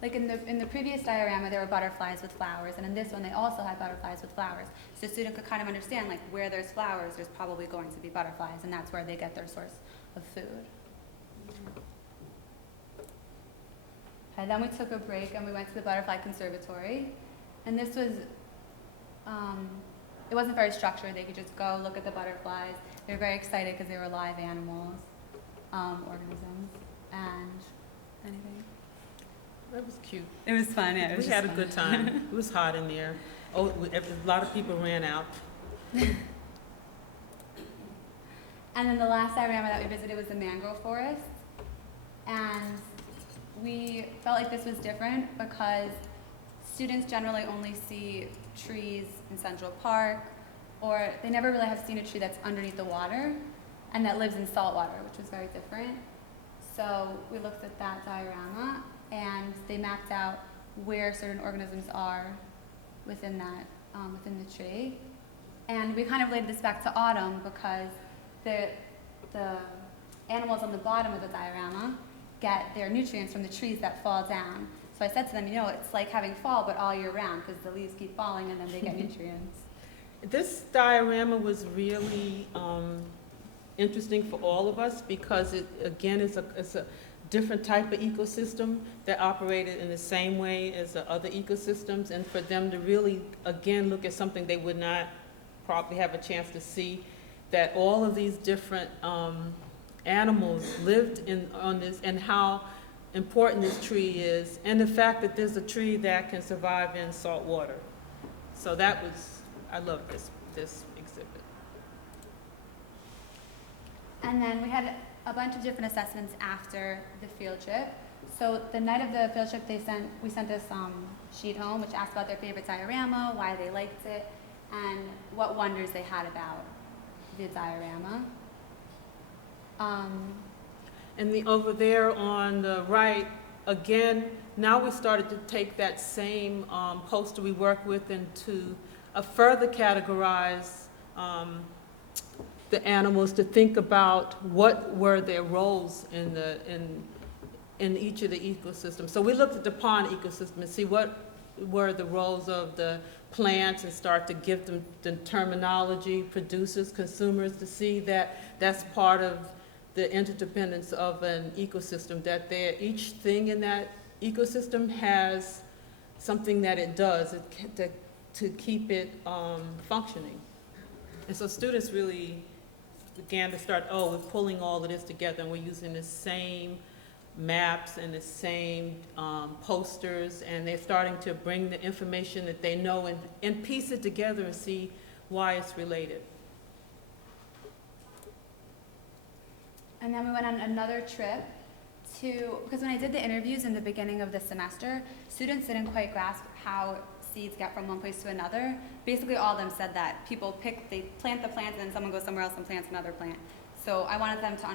Like in the previous diorama, there were butterflies with flowers, and in this one, they also had butterflies with flowers. So a student could kind of understand, like, where there's flowers, there's probably going to be butterflies, and that's where they get their source of food. Okay, then we took a break and we went to the Butterfly Conservatory. And this was, it wasn't very structured. They could just go look at the butterflies. They were very excited because they were live animals, organisms, and anything. That was cute. It was fun, yeah. We had a good time. It was hot in there. Oh, a lot of people ran out. And then the last diorama that we visited was the mangrove forest. And we felt like this was different because students generally only see trees in Central Park, or they never really have seen a tree that's underneath the water and that lives in salt water, which was very different. So we looked at that diorama, and they mapped out where certain organisms are within that, within the tree. And we kind of related this back to autumn because the animals on the bottom of the diorama get their nutrients from the trees that fall down. So I said to them, you know, it's like having fall, but all year round, because the leaves keep falling and then they get nutrients. This diorama was really interesting for all of us because it, again, it's a different type of ecosystem that operated in the same way as the other ecosystems, and for them to really, again, look at something they would not probably have a chance to see, that all of these different animals lived on this, and how important this tree is, and the fact that there's a tree that can survive in salt water. So that was, I love this exhibit. And then we had a bunch of different assessments after the field trip. So the night of the field trip, we sent this sheet home, which asked about their favorite diorama, why they liked it, and what wonders they had about the diorama. And over there on the right, again, now we started to take that same poster we work with and to further categorize the animals, to think about what were their roles in each of the ecosystems. So we looked at the pond ecosystem and see what were the roles of the plants and start to give them the terminology, producers, consumers, to see that that's part of the interdependence of an ecosystem, that each thing in that ecosystem has something that it does to keep it functioning. And so students really began to start, we're pulling all of this together, and we're using the same maps and the same posters, and they're starting to bring the information that they know and piece it together and see why it's related. And then we went on another trip because when I did the interviews in the beginning of the semester, students didn't quite grasp how seeds get from one place to another. Basically, all of them said that they plant the plants and then someone goes somewhere else and plants another plant. So we wanted them to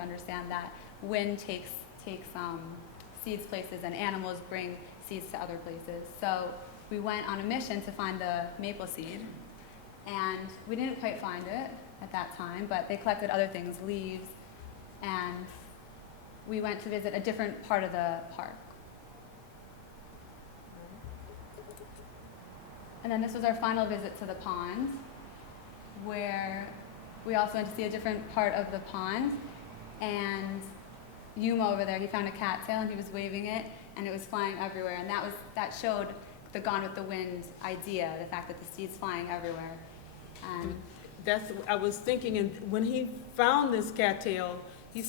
understand that wind takes seeds places and animals bring seeds to other places. So we went on a mission to find the maple seed, and we didn't quite find it at that time, but they collected other things, leaves, and we went to visit a different part of the park. And then this was our final visit to the pond, where we also went to see a different part of the pond, and Yuma over there, he found a cattail and he was waving it, and it was flying everywhere, and that showed the Gone with the Wind idea, the fact that the seed's flying everywhere. And I was thinking, and when he found this cattail, he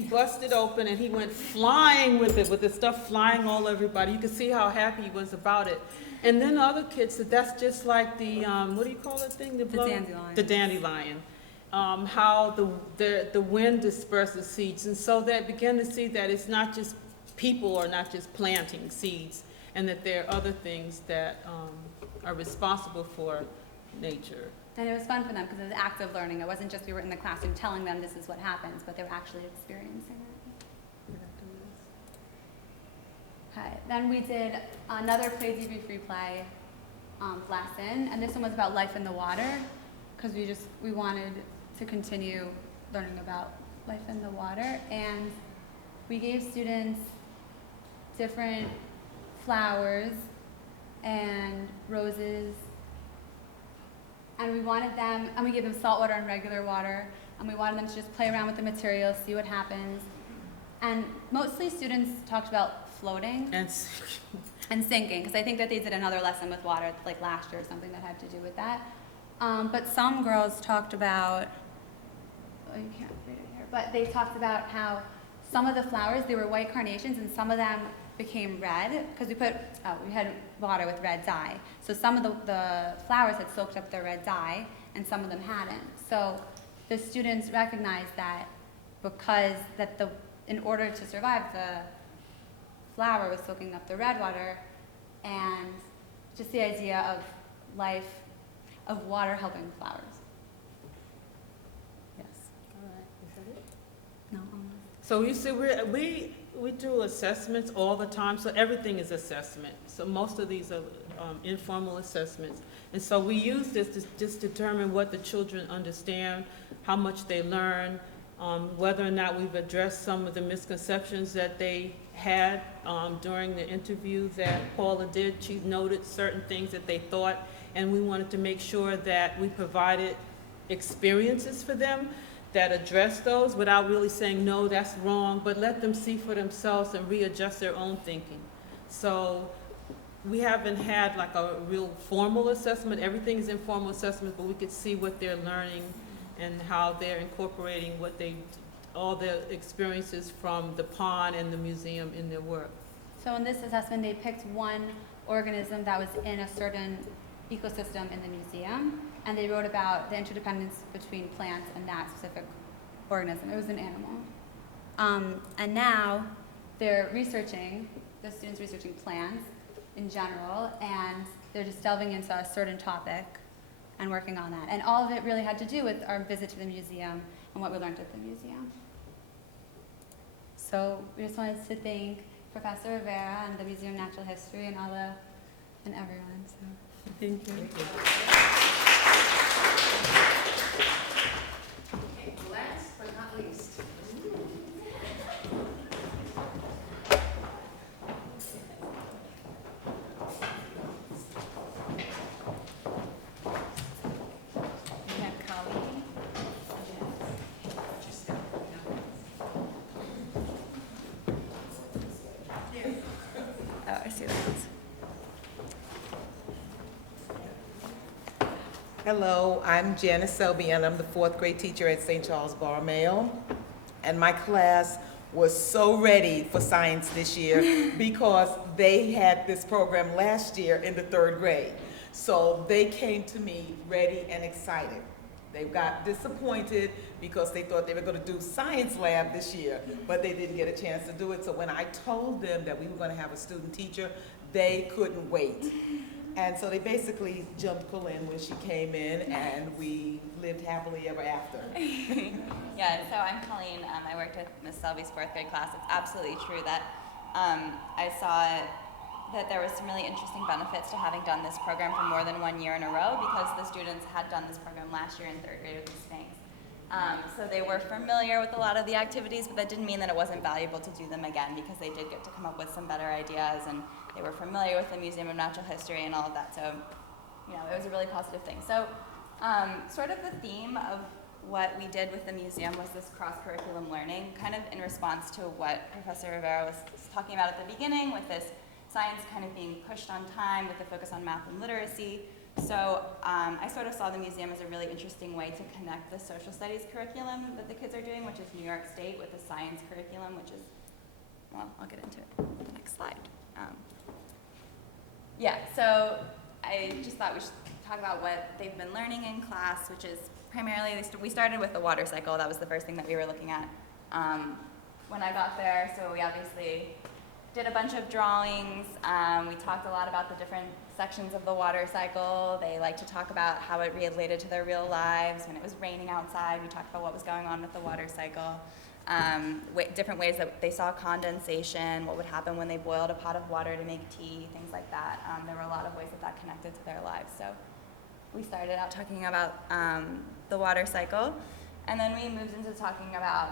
busted open and he went flying with it, with the stuff flying all everybody. You could see how happy he was about it. And then the other kids said that's just like the, what do you call that thing? The dandelion. The dandelion. How the wind disperses seeds. And so they began to see that it's not just people are not just planting seeds, and that there are other things that are responsible for nature. And it was fun for them because it was active learning. It wasn't just we were in the classroom telling them this is what happens, but they were actually experiencing it. Okay. Then we did another Play TV Free Play lesson, and this one was about life in the water, because we wanted to continue learning about life in the water, and we gave students different flowers and roses. And we gave them salt water and regular water, and we wanted them to just play around with the materials, see what happens. And mostly students talked about floating and sinking, because I think that they did another lesson with water, like last year or something that had to do with that. But some girls talked about, you can't read it here, but they talked about how some of the flowers, they were white carnations, and some of them became red, because we had water with red dye. So some of the flowers had soaked up the red dye, and some of them hadn't. So the students recognized that in order to survive, the flower was soaking up the red water, and just the idea of life, of water helping flowers. Yes. All right. Is that it? No. So you see, we do assessments all the time, so everything is assessment. So most of these are informal assessments. And so we use this to just determine what the children understand, how much they learn, whether or not we've addressed some of the misconceptions that they had during the interview that Paula did. She noted certain things that they thought, and we wanted to make sure that we provided experiences for them that address those without really saying, no, that's wrong, but let them see for themselves and readjust their own thinking. So we haven't had like a real formal assessment. Everything is informal assessment, but we could see what they're learning and how they're incorporating all the experiences from the pond and the museum in their work. So in this assessment, they picked one organism that was in a certain ecosystem in the museum, and they wrote about the interdependence between plants and that specific organism. It was an animal. And now they're researching, the students researching plants in general, and they're just delving into a certain topic and working on that. And all of it really had to do with our visit to the museum and what we learned at the museum. So we just wanted to thank Professor Rivera and the Museum of Natural History and everyone. So Thank you. Okay, last but not least. we have Colloquim. Oh, I see that. Hello, I'm Janice Selby, and I'm the 4th grade teacher at St. Charles Borromeo. And my class was so ready for science this year because they had this program last year in the 3rd grade. So they came to me ready and excited. They got disappointed because they thought they were going to do science lab this year, but they didn't get a chance to do it. So when I told them that we were going to have a student teacher, they couldn't wait. And so they basically jumped Colloquim when she came in, and we lived happily ever after. Yeah, so I'm Colleen. I worked with Miss Selby's 4th grade class. It's absolutely true that I saw that there was some really interesting benefits to having done this program for more than 1 year in a row, because the students had done this program last year in 3rd grade with the Sphinx. So they were familiar with a lot of the activities, but that didn't mean that it wasn't valuable to do them again, because they did get to come up with some better ideas, and they were familiar with the Museum of Natural History and all of that. So, you know, it was a really positive thing. So, sort of the theme of what we did with the museum was this cross-curriculum learning, kind of in response to what Professor Rivera was talking about at the beginning, with this science kind of being pushed on time with the focus on math and literacy. So I sort of saw the museum as a really interesting way to connect the social studies curriculum that the kids are doing, which is New York State, with the science curriculum, which is, well, I'll get into it on the next slide. Yeah, so I just thought we should talk about what they've been learning in class, which is primarily, we started with the water cycle. That was the first thing that we were looking at when I got there. So we obviously did a bunch of drawings. We talked a lot about the different sections of the water cycle. They like to talk about how it related to their real lives. When it was raining outside, we talked about what was going on with the water cycle. Different ways that they saw condensation, what would happen when they boiled a pot of water to make tea, things like that. There were a lot of ways that that connected to their lives. So we started out talking about the water cycle, and then we moved into talking about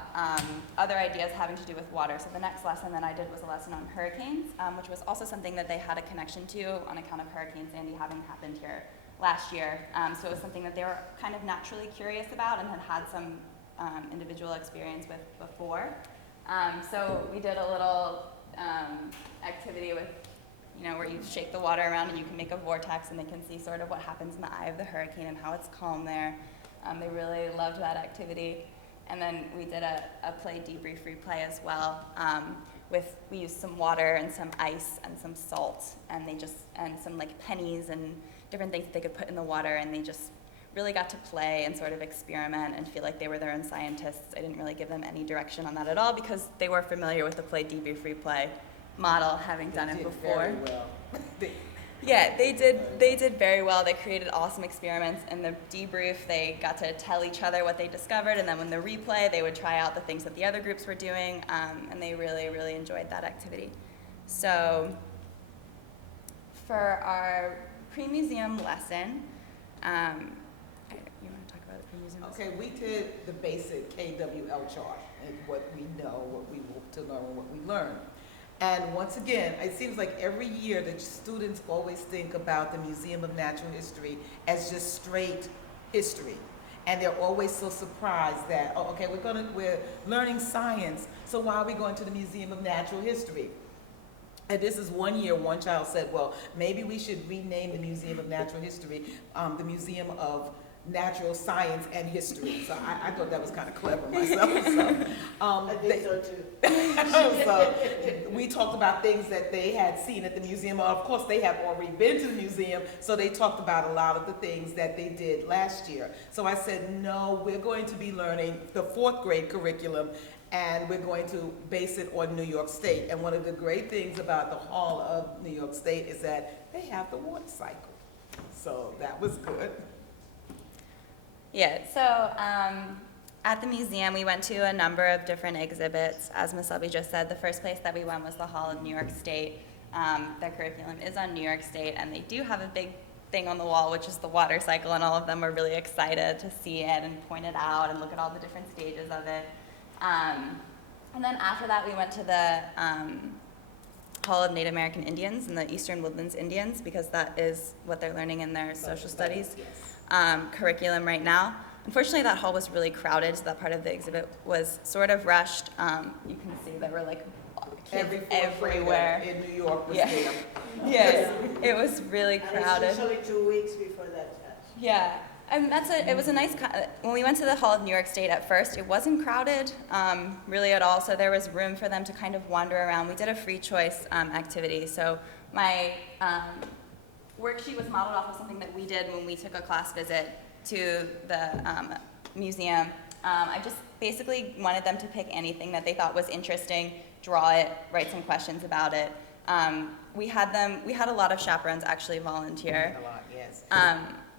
other ideas having to do with water. So the next lesson that I did was a lesson on hurricanes, which was also something that they had a connection to on account of Hurricane Sandy having happened here last year. So it was something that they were kind of naturally curious about and had some individual experience with before. So we did a little activity with, where you shake the water around and you can make a vortex, and they can see sort of what happens in the eye of the hurricane and how it's calm there. They really loved that activity. And then we did a play debrief replay as well. We used some water and some ice and some salt, and some like pennies and different things that they could put in the water, and they just really got to play and sort of experiment and feel like they were their own scientists. I didn't really give them any direction on that at all, because they were familiar with the play debrief replay model, having done it before. Very well. Yeah, they did very well. They created awesome experiments. In the debrief, they got to tell each other what they discovered, and then when the replay, they would try out the things that the other groups were doing, and they really, really enjoyed that activity. So for our pre-museum lesson, you want to talk about the pre-museum lesson? Okay, we did the basic KWL chart, and what we know, what we hope to learn, what we learned. And once again, it seems like every year the students always think about the Museum of Natural History as just straight history. And they're always so surprised that, oh, okay, we're learning science, so why are we going to the Museum of Natural History? And this is one year, one child said, well, maybe we should rename the Museum of Natural History, the Museum of Natural Science and History. So I thought that was kind of clever myself. So, I think so too. so we talked about things that they had seen at the museum. Of course, they have already been to the museum, so they talked about a lot of the things that they did last year. So I said, no, we're going to be learning the 4th grade curriculum, and we're going to base it on New York State. And one of the great things about the Hall of New York State is that they have the water cycle. So that was good. Yeah, so at the museum, we went to a number of different exhibits. As Ms. Selby just said, the first place that we went was the Hall of New York State. Their curriculum is on New York State, and they do have a big thing on the wall, which is the water cycle, and all of them were really excited to see it and point it out and look at all the different stages of it. And then after that, we went to the Hall of Native American Indians and the Eastern Woodlands Indians, because that is what they're learning in their social studies curriculum right now. Unfortunately, that hall was really crowded, so that part of the exhibit was sort of rushed. You can see there were like kids everywhere. In New York was Yeah. there. Yes, it was really crowded. And it's usually 2 weeks before that test. Yeah, and it was a nice, when we went to the Hall of New York State at first, it wasn't crowded really at all, so there was room for them to kind of wander around. We did a free choice activity, so my worksheet was modeled off of something that we did when we took a class visit to the museum. I just basically wanted them to pick anything that they thought was interesting, draw it, write some questions about it. We had a lot of chaperones actually volunteer. A lot, yes.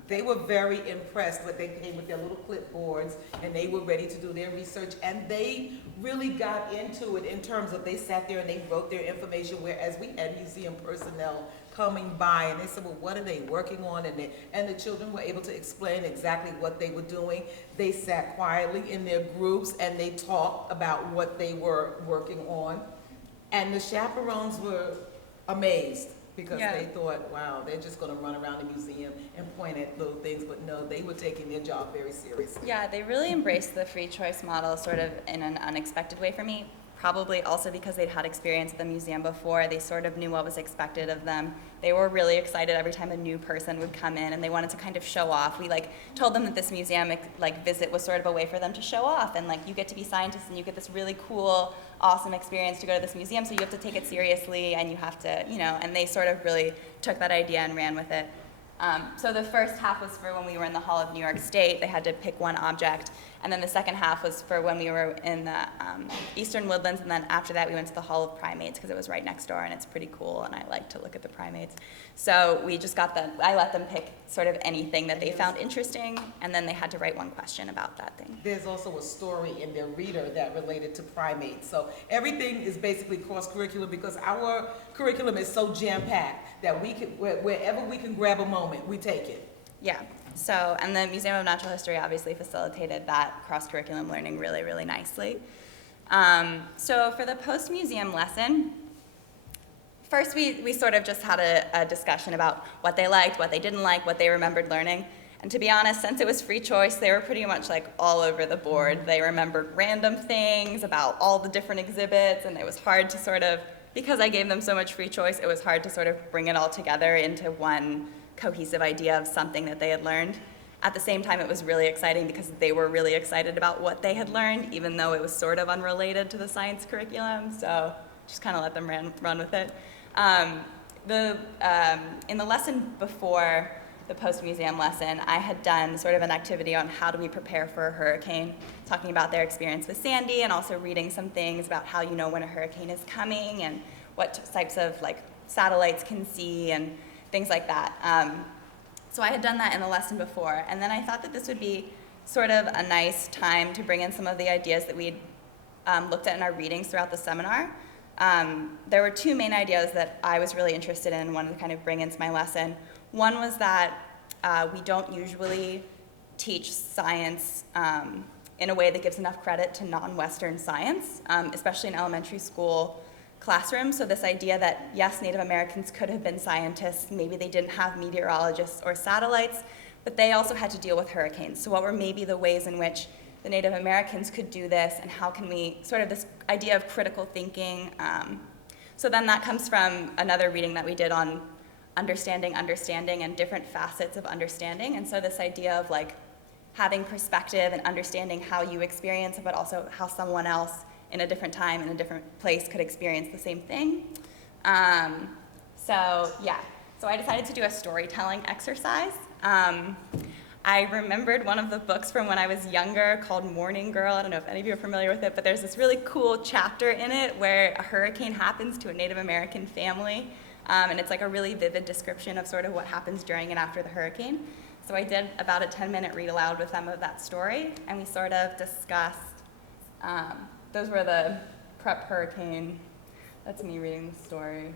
They were very impressed, but they came with their little clipboards and they were ready to do their research, and they really got into it in terms of they sat there and they wrote their information, whereas we had museum personnel coming by and they said, well, what are they working on? And the children were able to explain exactly what they were doing. They sat quietly in their groups and they talked about what they were working on. And the chaperones were amazed, because they thought, wow, they're just going to run around the museum and point at little things, but no, they were taking their job very seriously. Yeah, they really embraced the free choice model sort of in an unexpected way for me. Probably also because they'd had experience at the museum before. They sort of knew what was expected of them. They were really excited every time a new person would come in, and they wanted to kind of show off. We told them that this museum visit was sort of a way for them to show off, and you get to be scientists and you get this really cool, awesome experience to go to this museum, so you have to take it seriously and you have to, and they sort of really took that idea and ran with it. So the first half was for when we were in the Hall of New York State. They had to pick one object. And then the second half was for when we were in the Eastern Woodlands. And then after that, we went to the Hall of Primates, because it was right next door and it's pretty cool. And I like to look at the primates. So we just I let them pick sort of anything that they found interesting. And then they had to write one question about that thing. There's also a story in their reader that related to primates. So everything is basically cross-curricular, because our curriculum is so jam-packed that we can, wherever we can grab a moment, we take it. Yeah. So, and the Museum of Natural History obviously facilitated that cross-curriculum learning really, really nicely. So for the post-museum lesson, first we sort of just had a discussion about what they liked, what they didn't like, what they remembered learning. And to be honest, since it was free choice, they were pretty much all over the board. They remembered random things about all the different exhibits, and it was hard to sort of, because I gave them so much free choice, it was hard to sort of bring it all together into one cohesive idea of something that they had learned. At the same time, it was really exciting because they were really excited about what they had learned, even though it was sort of unrelated to the science curriculum, so just kind of let them run with it. In the lesson before the post-museum lesson, I had done sort of an activity on how do we prepare for a hurricane, talking about their experience with Sandy, and also reading some things about how you know when a hurricane is coming and what types of satellites can see and things like that. So I had done that in the lesson before, and then I thought that this would be sort of a nice time to bring in some of the ideas that we looked at in our readings throughout the seminar. There were two main ideas that I was really interested in and wanted to kind of bring into my lesson. One was that we don't usually teach science in a way that gives enough credit to non-Western science, especially in elementary school classroom. So this idea that, yes, Native Americans could have been scientists, maybe they didn't have meteorologists or satellites, but they also had to deal with hurricanes. So what were maybe the ways in which the Native Americans could do this, and how can we, sort of this idea of critical thinking. So then that comes from another reading that we did on understanding and different facets of understanding. And so this idea of like having perspective and understanding how you experience it, but also how someone else in a different time, in a different place could experience the same thing. So I decided to do a storytelling exercise. I remembered one of the books from when I was younger called Morning Girl. I don't know if any of you are familiar with it, but there's this really cool chapter in it where a hurricane happens to a Native American family. And it's like a really vivid description of sort of what happens during and after the hurricane. So I did about a 10-minute read aloud with them of that story, and we sort of discussed, those were the prep hurricane, that's me reading the story.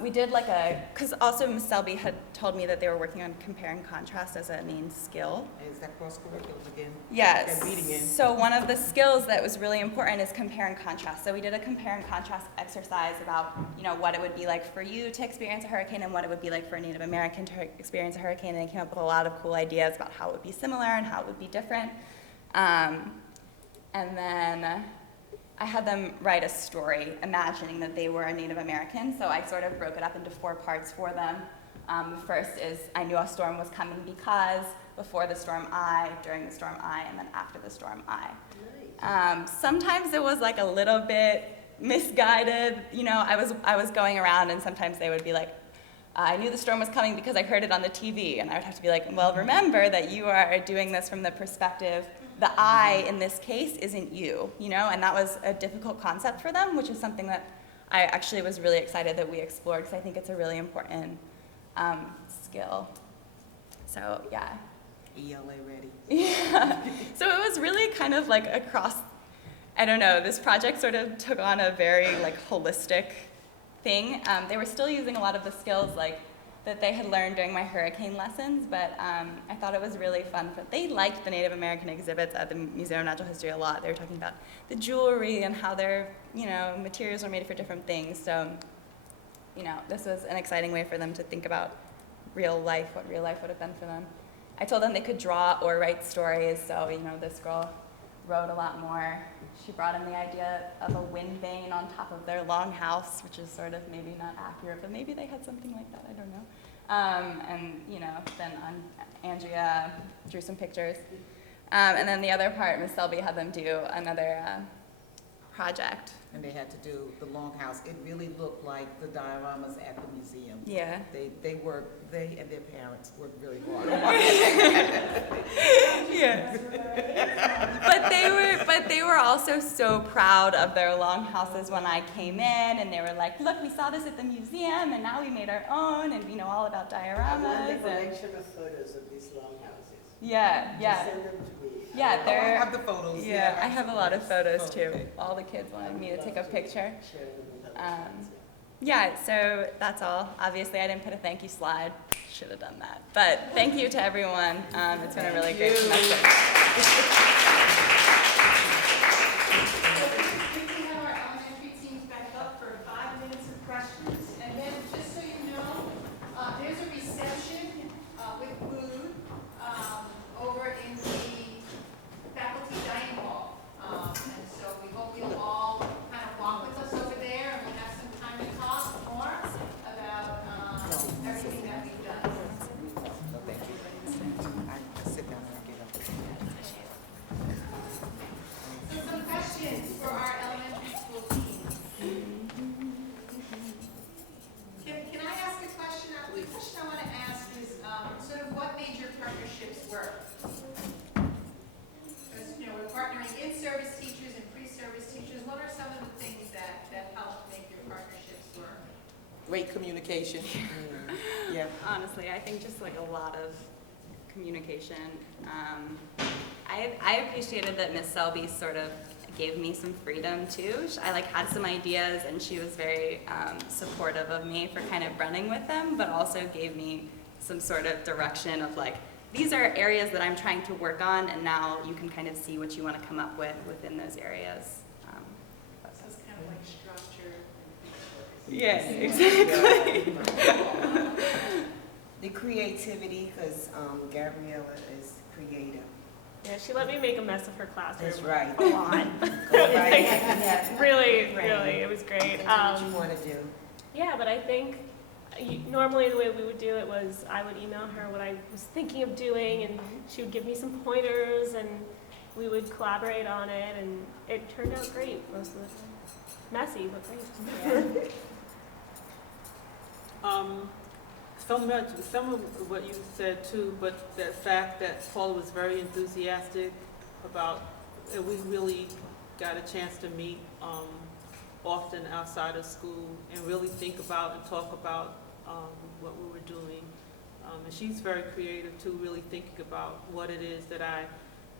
We did like because also Ms. Selby had told me that they were working on compare and contrast as a main skill. Is that cross-curricular again? Yes. And reading in. So one of the skills that was really important is compare and contrast. So we did a compare and contrast exercise about, what it would be like for you to experience a hurricane and what it would be like for a Native American to experience a hurricane. And they came up with a lot of cool ideas about how it would be similar and how it would be different. And then I had them write a story imagining that they were a Native American, so I sort of broke it up into 4 parts for them. The first is, I knew a storm was coming because, before the storm I, during the storm I, and then after the storm I. Sometimes it was like a little bit misguided. I was going around and sometimes they would be like, I knew the storm was coming because I heard it on the TV, and I would have to be like, well, remember that you are doing this from the perspective, the I in this case isn't you, and that was a difficult concept for them, which is something that I actually was really excited that we explored, because I think it's a really important skill. So, yeah. ELA ready. Yeah. So it was really kind of like across, I don't know, this project sort of took on a very holistic thing. They were still using a lot of the skills that they had learned during my hurricane lessons, but I thought it was really fun. But they liked the Native American exhibits at the Museum of Natural History a lot. They were talking about the jewelry and how their materials were made for different things. So this was an exciting way for them to think about real life, what real life would have been for them. I told them they could draw or write stories. So this girl wrote a lot more. She brought in the idea of a wind vane on top of their longhouse, which is sort of maybe not accurate, but maybe they had something like that, I don't know. Then Andrea drew some pictures. And then the other part, Ms. Selby had them do another project. And they had to do the longhouse. It really looked like the dioramas at the museum. Yeah. They and their parents worked really hard. Yeah. But they were also so proud of their longhouses when I came in, and they were like, look, we saw this at the museum, and now we made our own, and all about dioramas. I want the collection of photos of these longhouses. Yeah. Send them to me. Yeah, I have the photos. Yeah, I have a lot of photos too. Okay. All the kids wanted me to take a picture. So that's all. Obviously, I didn't put a thank you slide. Should have done that. But thank you to everyone. It's been a really great semester. We can have our elementary teams back up for 5 minutes of questions, and then just so you know, there's a reception with food over in the faculty dining hall, and so we hope you'll all kind of walk with us over there, and we'll have some time to talk more about everything that we've done. No, thank you. I sit down and get up. So some questions for our elementary school team. Can I ask a question? The question I want to ask is sort of what made your partnerships work? Because we're partnering in-service teachers and pre-service teachers. What are some of the things that help make your partnerships work? Great communication. Yeah. Honestly, I think just a lot of communication. I appreciated that Miss Selby sort of gave me some freedom too. I had some ideas, and she was very supportive of me for kind of running with them, but also gave me some sort of direction of these are areas that I'm trying to work on, and now you can kind of see what you want to come up with within those areas. So it's kind of like structure. Yeah, exactly. The creativity, because Gabriella is creative. Yeah, she let me make a mess of her classroom. That's right. A lot. Go right ahead. Really, Right. really, it was great. Do what you want to do. Yeah, but I think normally the way we would do it was I would email her what I was thinking of doing, and she would give me some pointers, and we would collaborate on it, and it turned out great most of the time. Messy, but great. Some of what you said too, but the fact that Paula was very enthusiastic about, we really got a chance to meet often outside of school and really think about and talk about what we were doing. And she's very creative too, really thinking about what it is that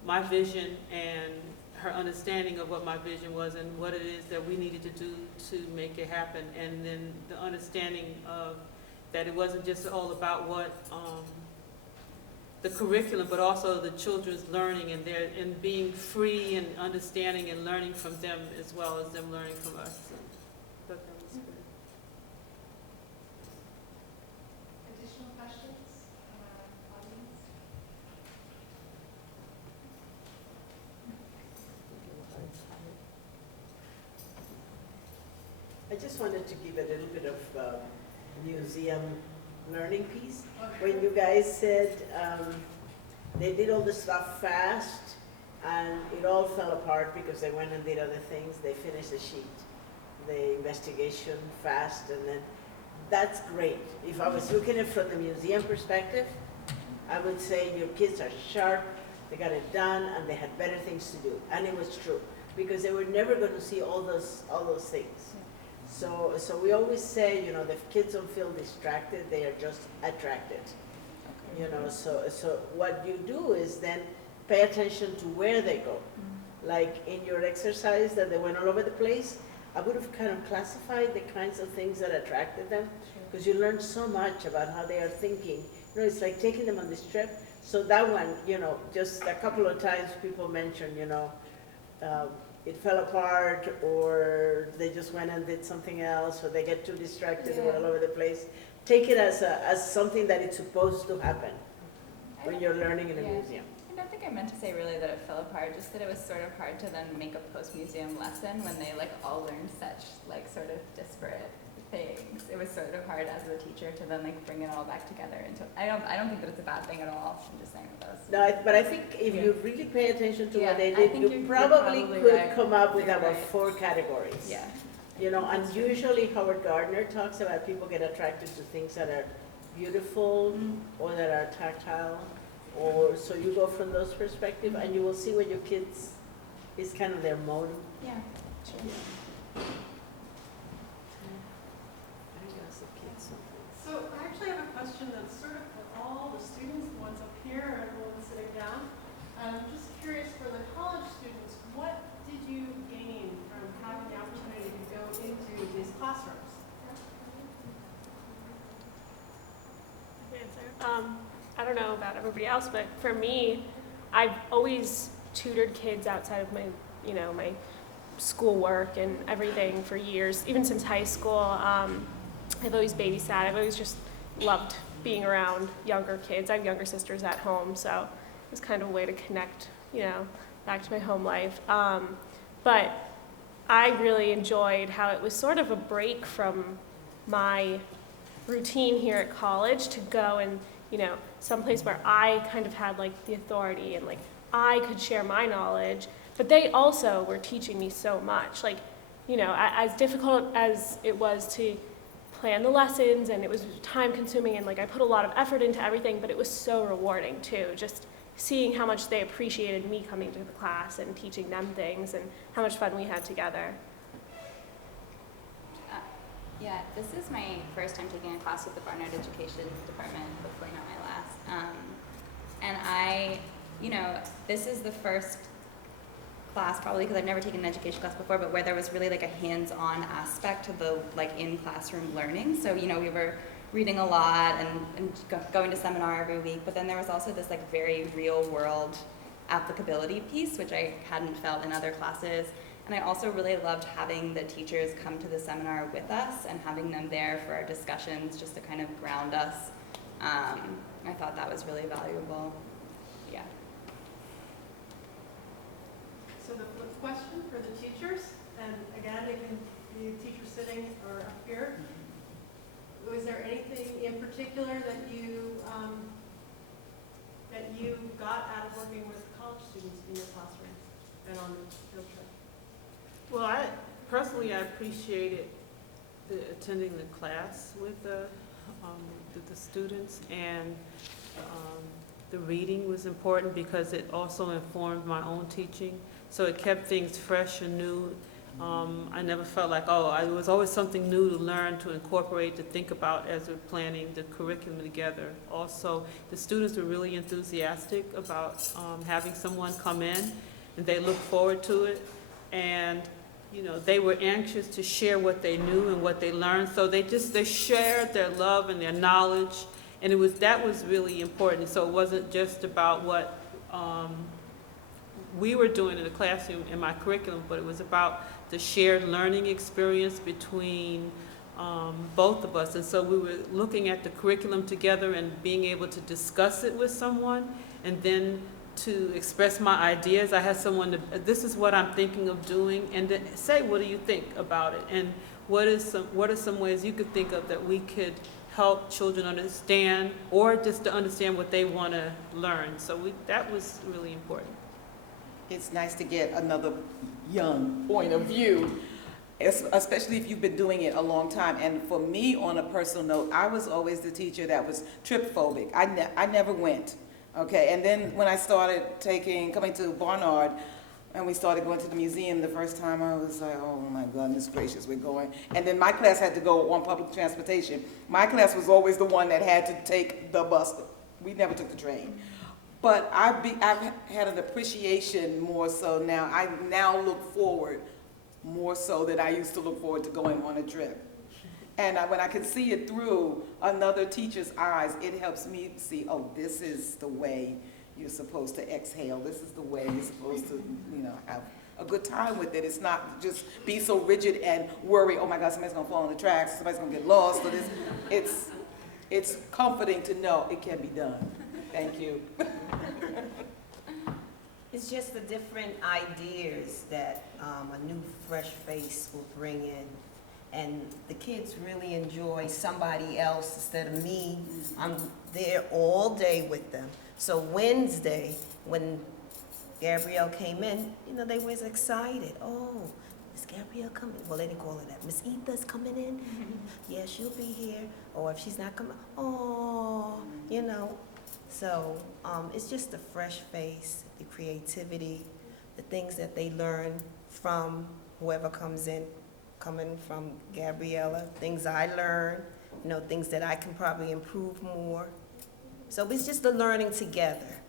my vision and her understanding of what my vision was and what it is that we needed to do to make it happen. And then the understanding of that it wasn't just all about what the curriculum, but also the children's learning and being free and understanding and learning from them as well as them learning from us. So, I thought that was good. Additional questions, audience? I just wanted to give a little bit of museum learning piece. When you guys said they did all the stuff fast and it all fell apart because they went and did other things, they finished the sheet, the investigation fast, and then that's great. If I was looking at it from the museum perspective, I would say your kids are sharp, they got it done, and they had better things to do. And it was true, because they were never going to see all those things. So we always say, you know, the kids don't feel distracted, they are just attracted. You know, so what you do is then pay attention to where they go. Like in your exercise that they went all over the place, I would have kind of classified the kinds of things that attracted them, because you learn so much about how they are thinking. You know, it's like taking them on this trip. So that one, you know, just a couple of times people mentioned, you know, it fell apart, or they just went and did something else, or they get too distracted and went all over the place. Take it as something that it's supposed to happen when you're learning in a museum. I don't think I meant to say really that it fell apart, just that it was sort of hard to then make a post-museum lesson when they like all learned such like sort of disparate things. It was sort of hard as a teacher to then like bring it all back together. And I don't think that it's a bad thing at all. I'm just saying that those. No, but I think if you really pay attention to what they did, you you're probably could right. come up with You're about right. 4 categories. Yeah. You know, and usually Howard Gardner talks about people get attracted to things that are beautiful or that are tactile, or so you go from those perspectives, and you will see what your kids is kind of their motive. Yeah. Sure. So I actually have a question that's sort of for all the students, the ones up here and the ones sitting down. I'm just curious, for the college students, what did you gain from having the opportunity to go into these classrooms? I don't know about everybody else, but for me, I've always tutored kids outside of my, you know, my schoolwork and everything for years, even since high school. I've always babysat. I've always just loved being around younger kids. I have younger sisters at home, so it was kind of a way to connect, you know, back to my home life. But I really enjoyed how it was sort of a break from my routine here at college to go and, you know, someplace where I kind of had like the authority and like I could share my knowledge, but they also were teaching me so much. Like, you know, as difficult as it was to plan the lessons, and it was time consuming, and like I put a lot of effort into everything, but it was so rewarding too, just seeing how much they appreciated me coming to the class and teaching them things and how much fun we had together. Yeah, this is my first time taking a class with the Barnard Education Department, hopefully not my last. And I, you know, this is the first class, probably because I've never taken an education class before, but where there was really like a hands-on aspect to the like in-classroom learning. So, you know, we were reading a lot and going to seminar every week, but then there was also this like very real-world applicability piece, which I hadn't felt in other classes. And I also really loved having the teachers come to the seminar with us and having them there for our discussions just to kind of ground us. I thought that was really valuable. Yeah. So the question for the teachers, and again, it can be teachers sitting or up here, was there anything in particular that you got out of working with college students in your classroom and on the field trip? Well, I personally, I appreciated attending the class with the students, and the reading was important because it also informed my own teaching. So it kept things fresh and new. I never felt like, it was always something new to learn, to incorporate, to think about as we're planning the curriculum together. Also, the students were really enthusiastic about having someone come in, and they looked forward to it. And they were anxious to share what they knew and what they learned. So they shared their love and their knowledge, and that was really important. So it wasn't just about what we were doing in the classroom in my curriculum, but it was about the shared learning experience between both of us. And so we were looking at the curriculum together and being able to discuss it with someone, and then to express my ideas. I had someone this is what I'm thinking of doing, and then say, what do you think about it? And what are some ways you could think of that we could help children understand, or just to understand what they want to learn? So that was really important. It's nice to get another young point of view, especially if you've been doing it a long time. And for me, on a personal note, I was always the teacher that was trip phobic. I never went. Okay, and then when I started coming to Barnard, and we started going to the museum the first time, I was like, oh my goodness gracious, we're going. And then my class had to go on public transportation. My class was always the one that had to take the bus. We never took the train. But I've had an appreciation more so now. I now look forward more so than I used to look forward to going on a trip. And when I can see it through another teacher's eyes, it helps me see, this is the way you're supposed to exhale. This is the way you're supposed to, have a good time with it. It's not just be so rigid and worry, oh my God, somebody's gonna fall on the tracks, somebody's gonna get lost. So it's comforting to know it can be done. Thank you. It's just the different ideas that a new fresh face will bring in. And the kids really enjoy somebody else instead of me. I'm there all day with them. So Wednesday, when Gabrielle came in, they was excited. Oh, Miss Gabrielle coming? Well, they didn't call her that. Miss Etha's coming in? Yeah, she'll be here. Or if she's not coming, So it's just a fresh face, the creativity, the things that they learn from whoever comes in, coming from Gabriella, things I learn, things that I can probably improve more. So it's just the learning together,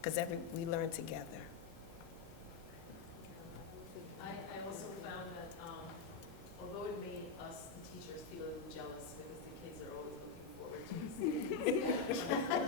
because we learn together. I also found that although it made us, the teachers, feel a little jealous because the kids are always looking forward to seeing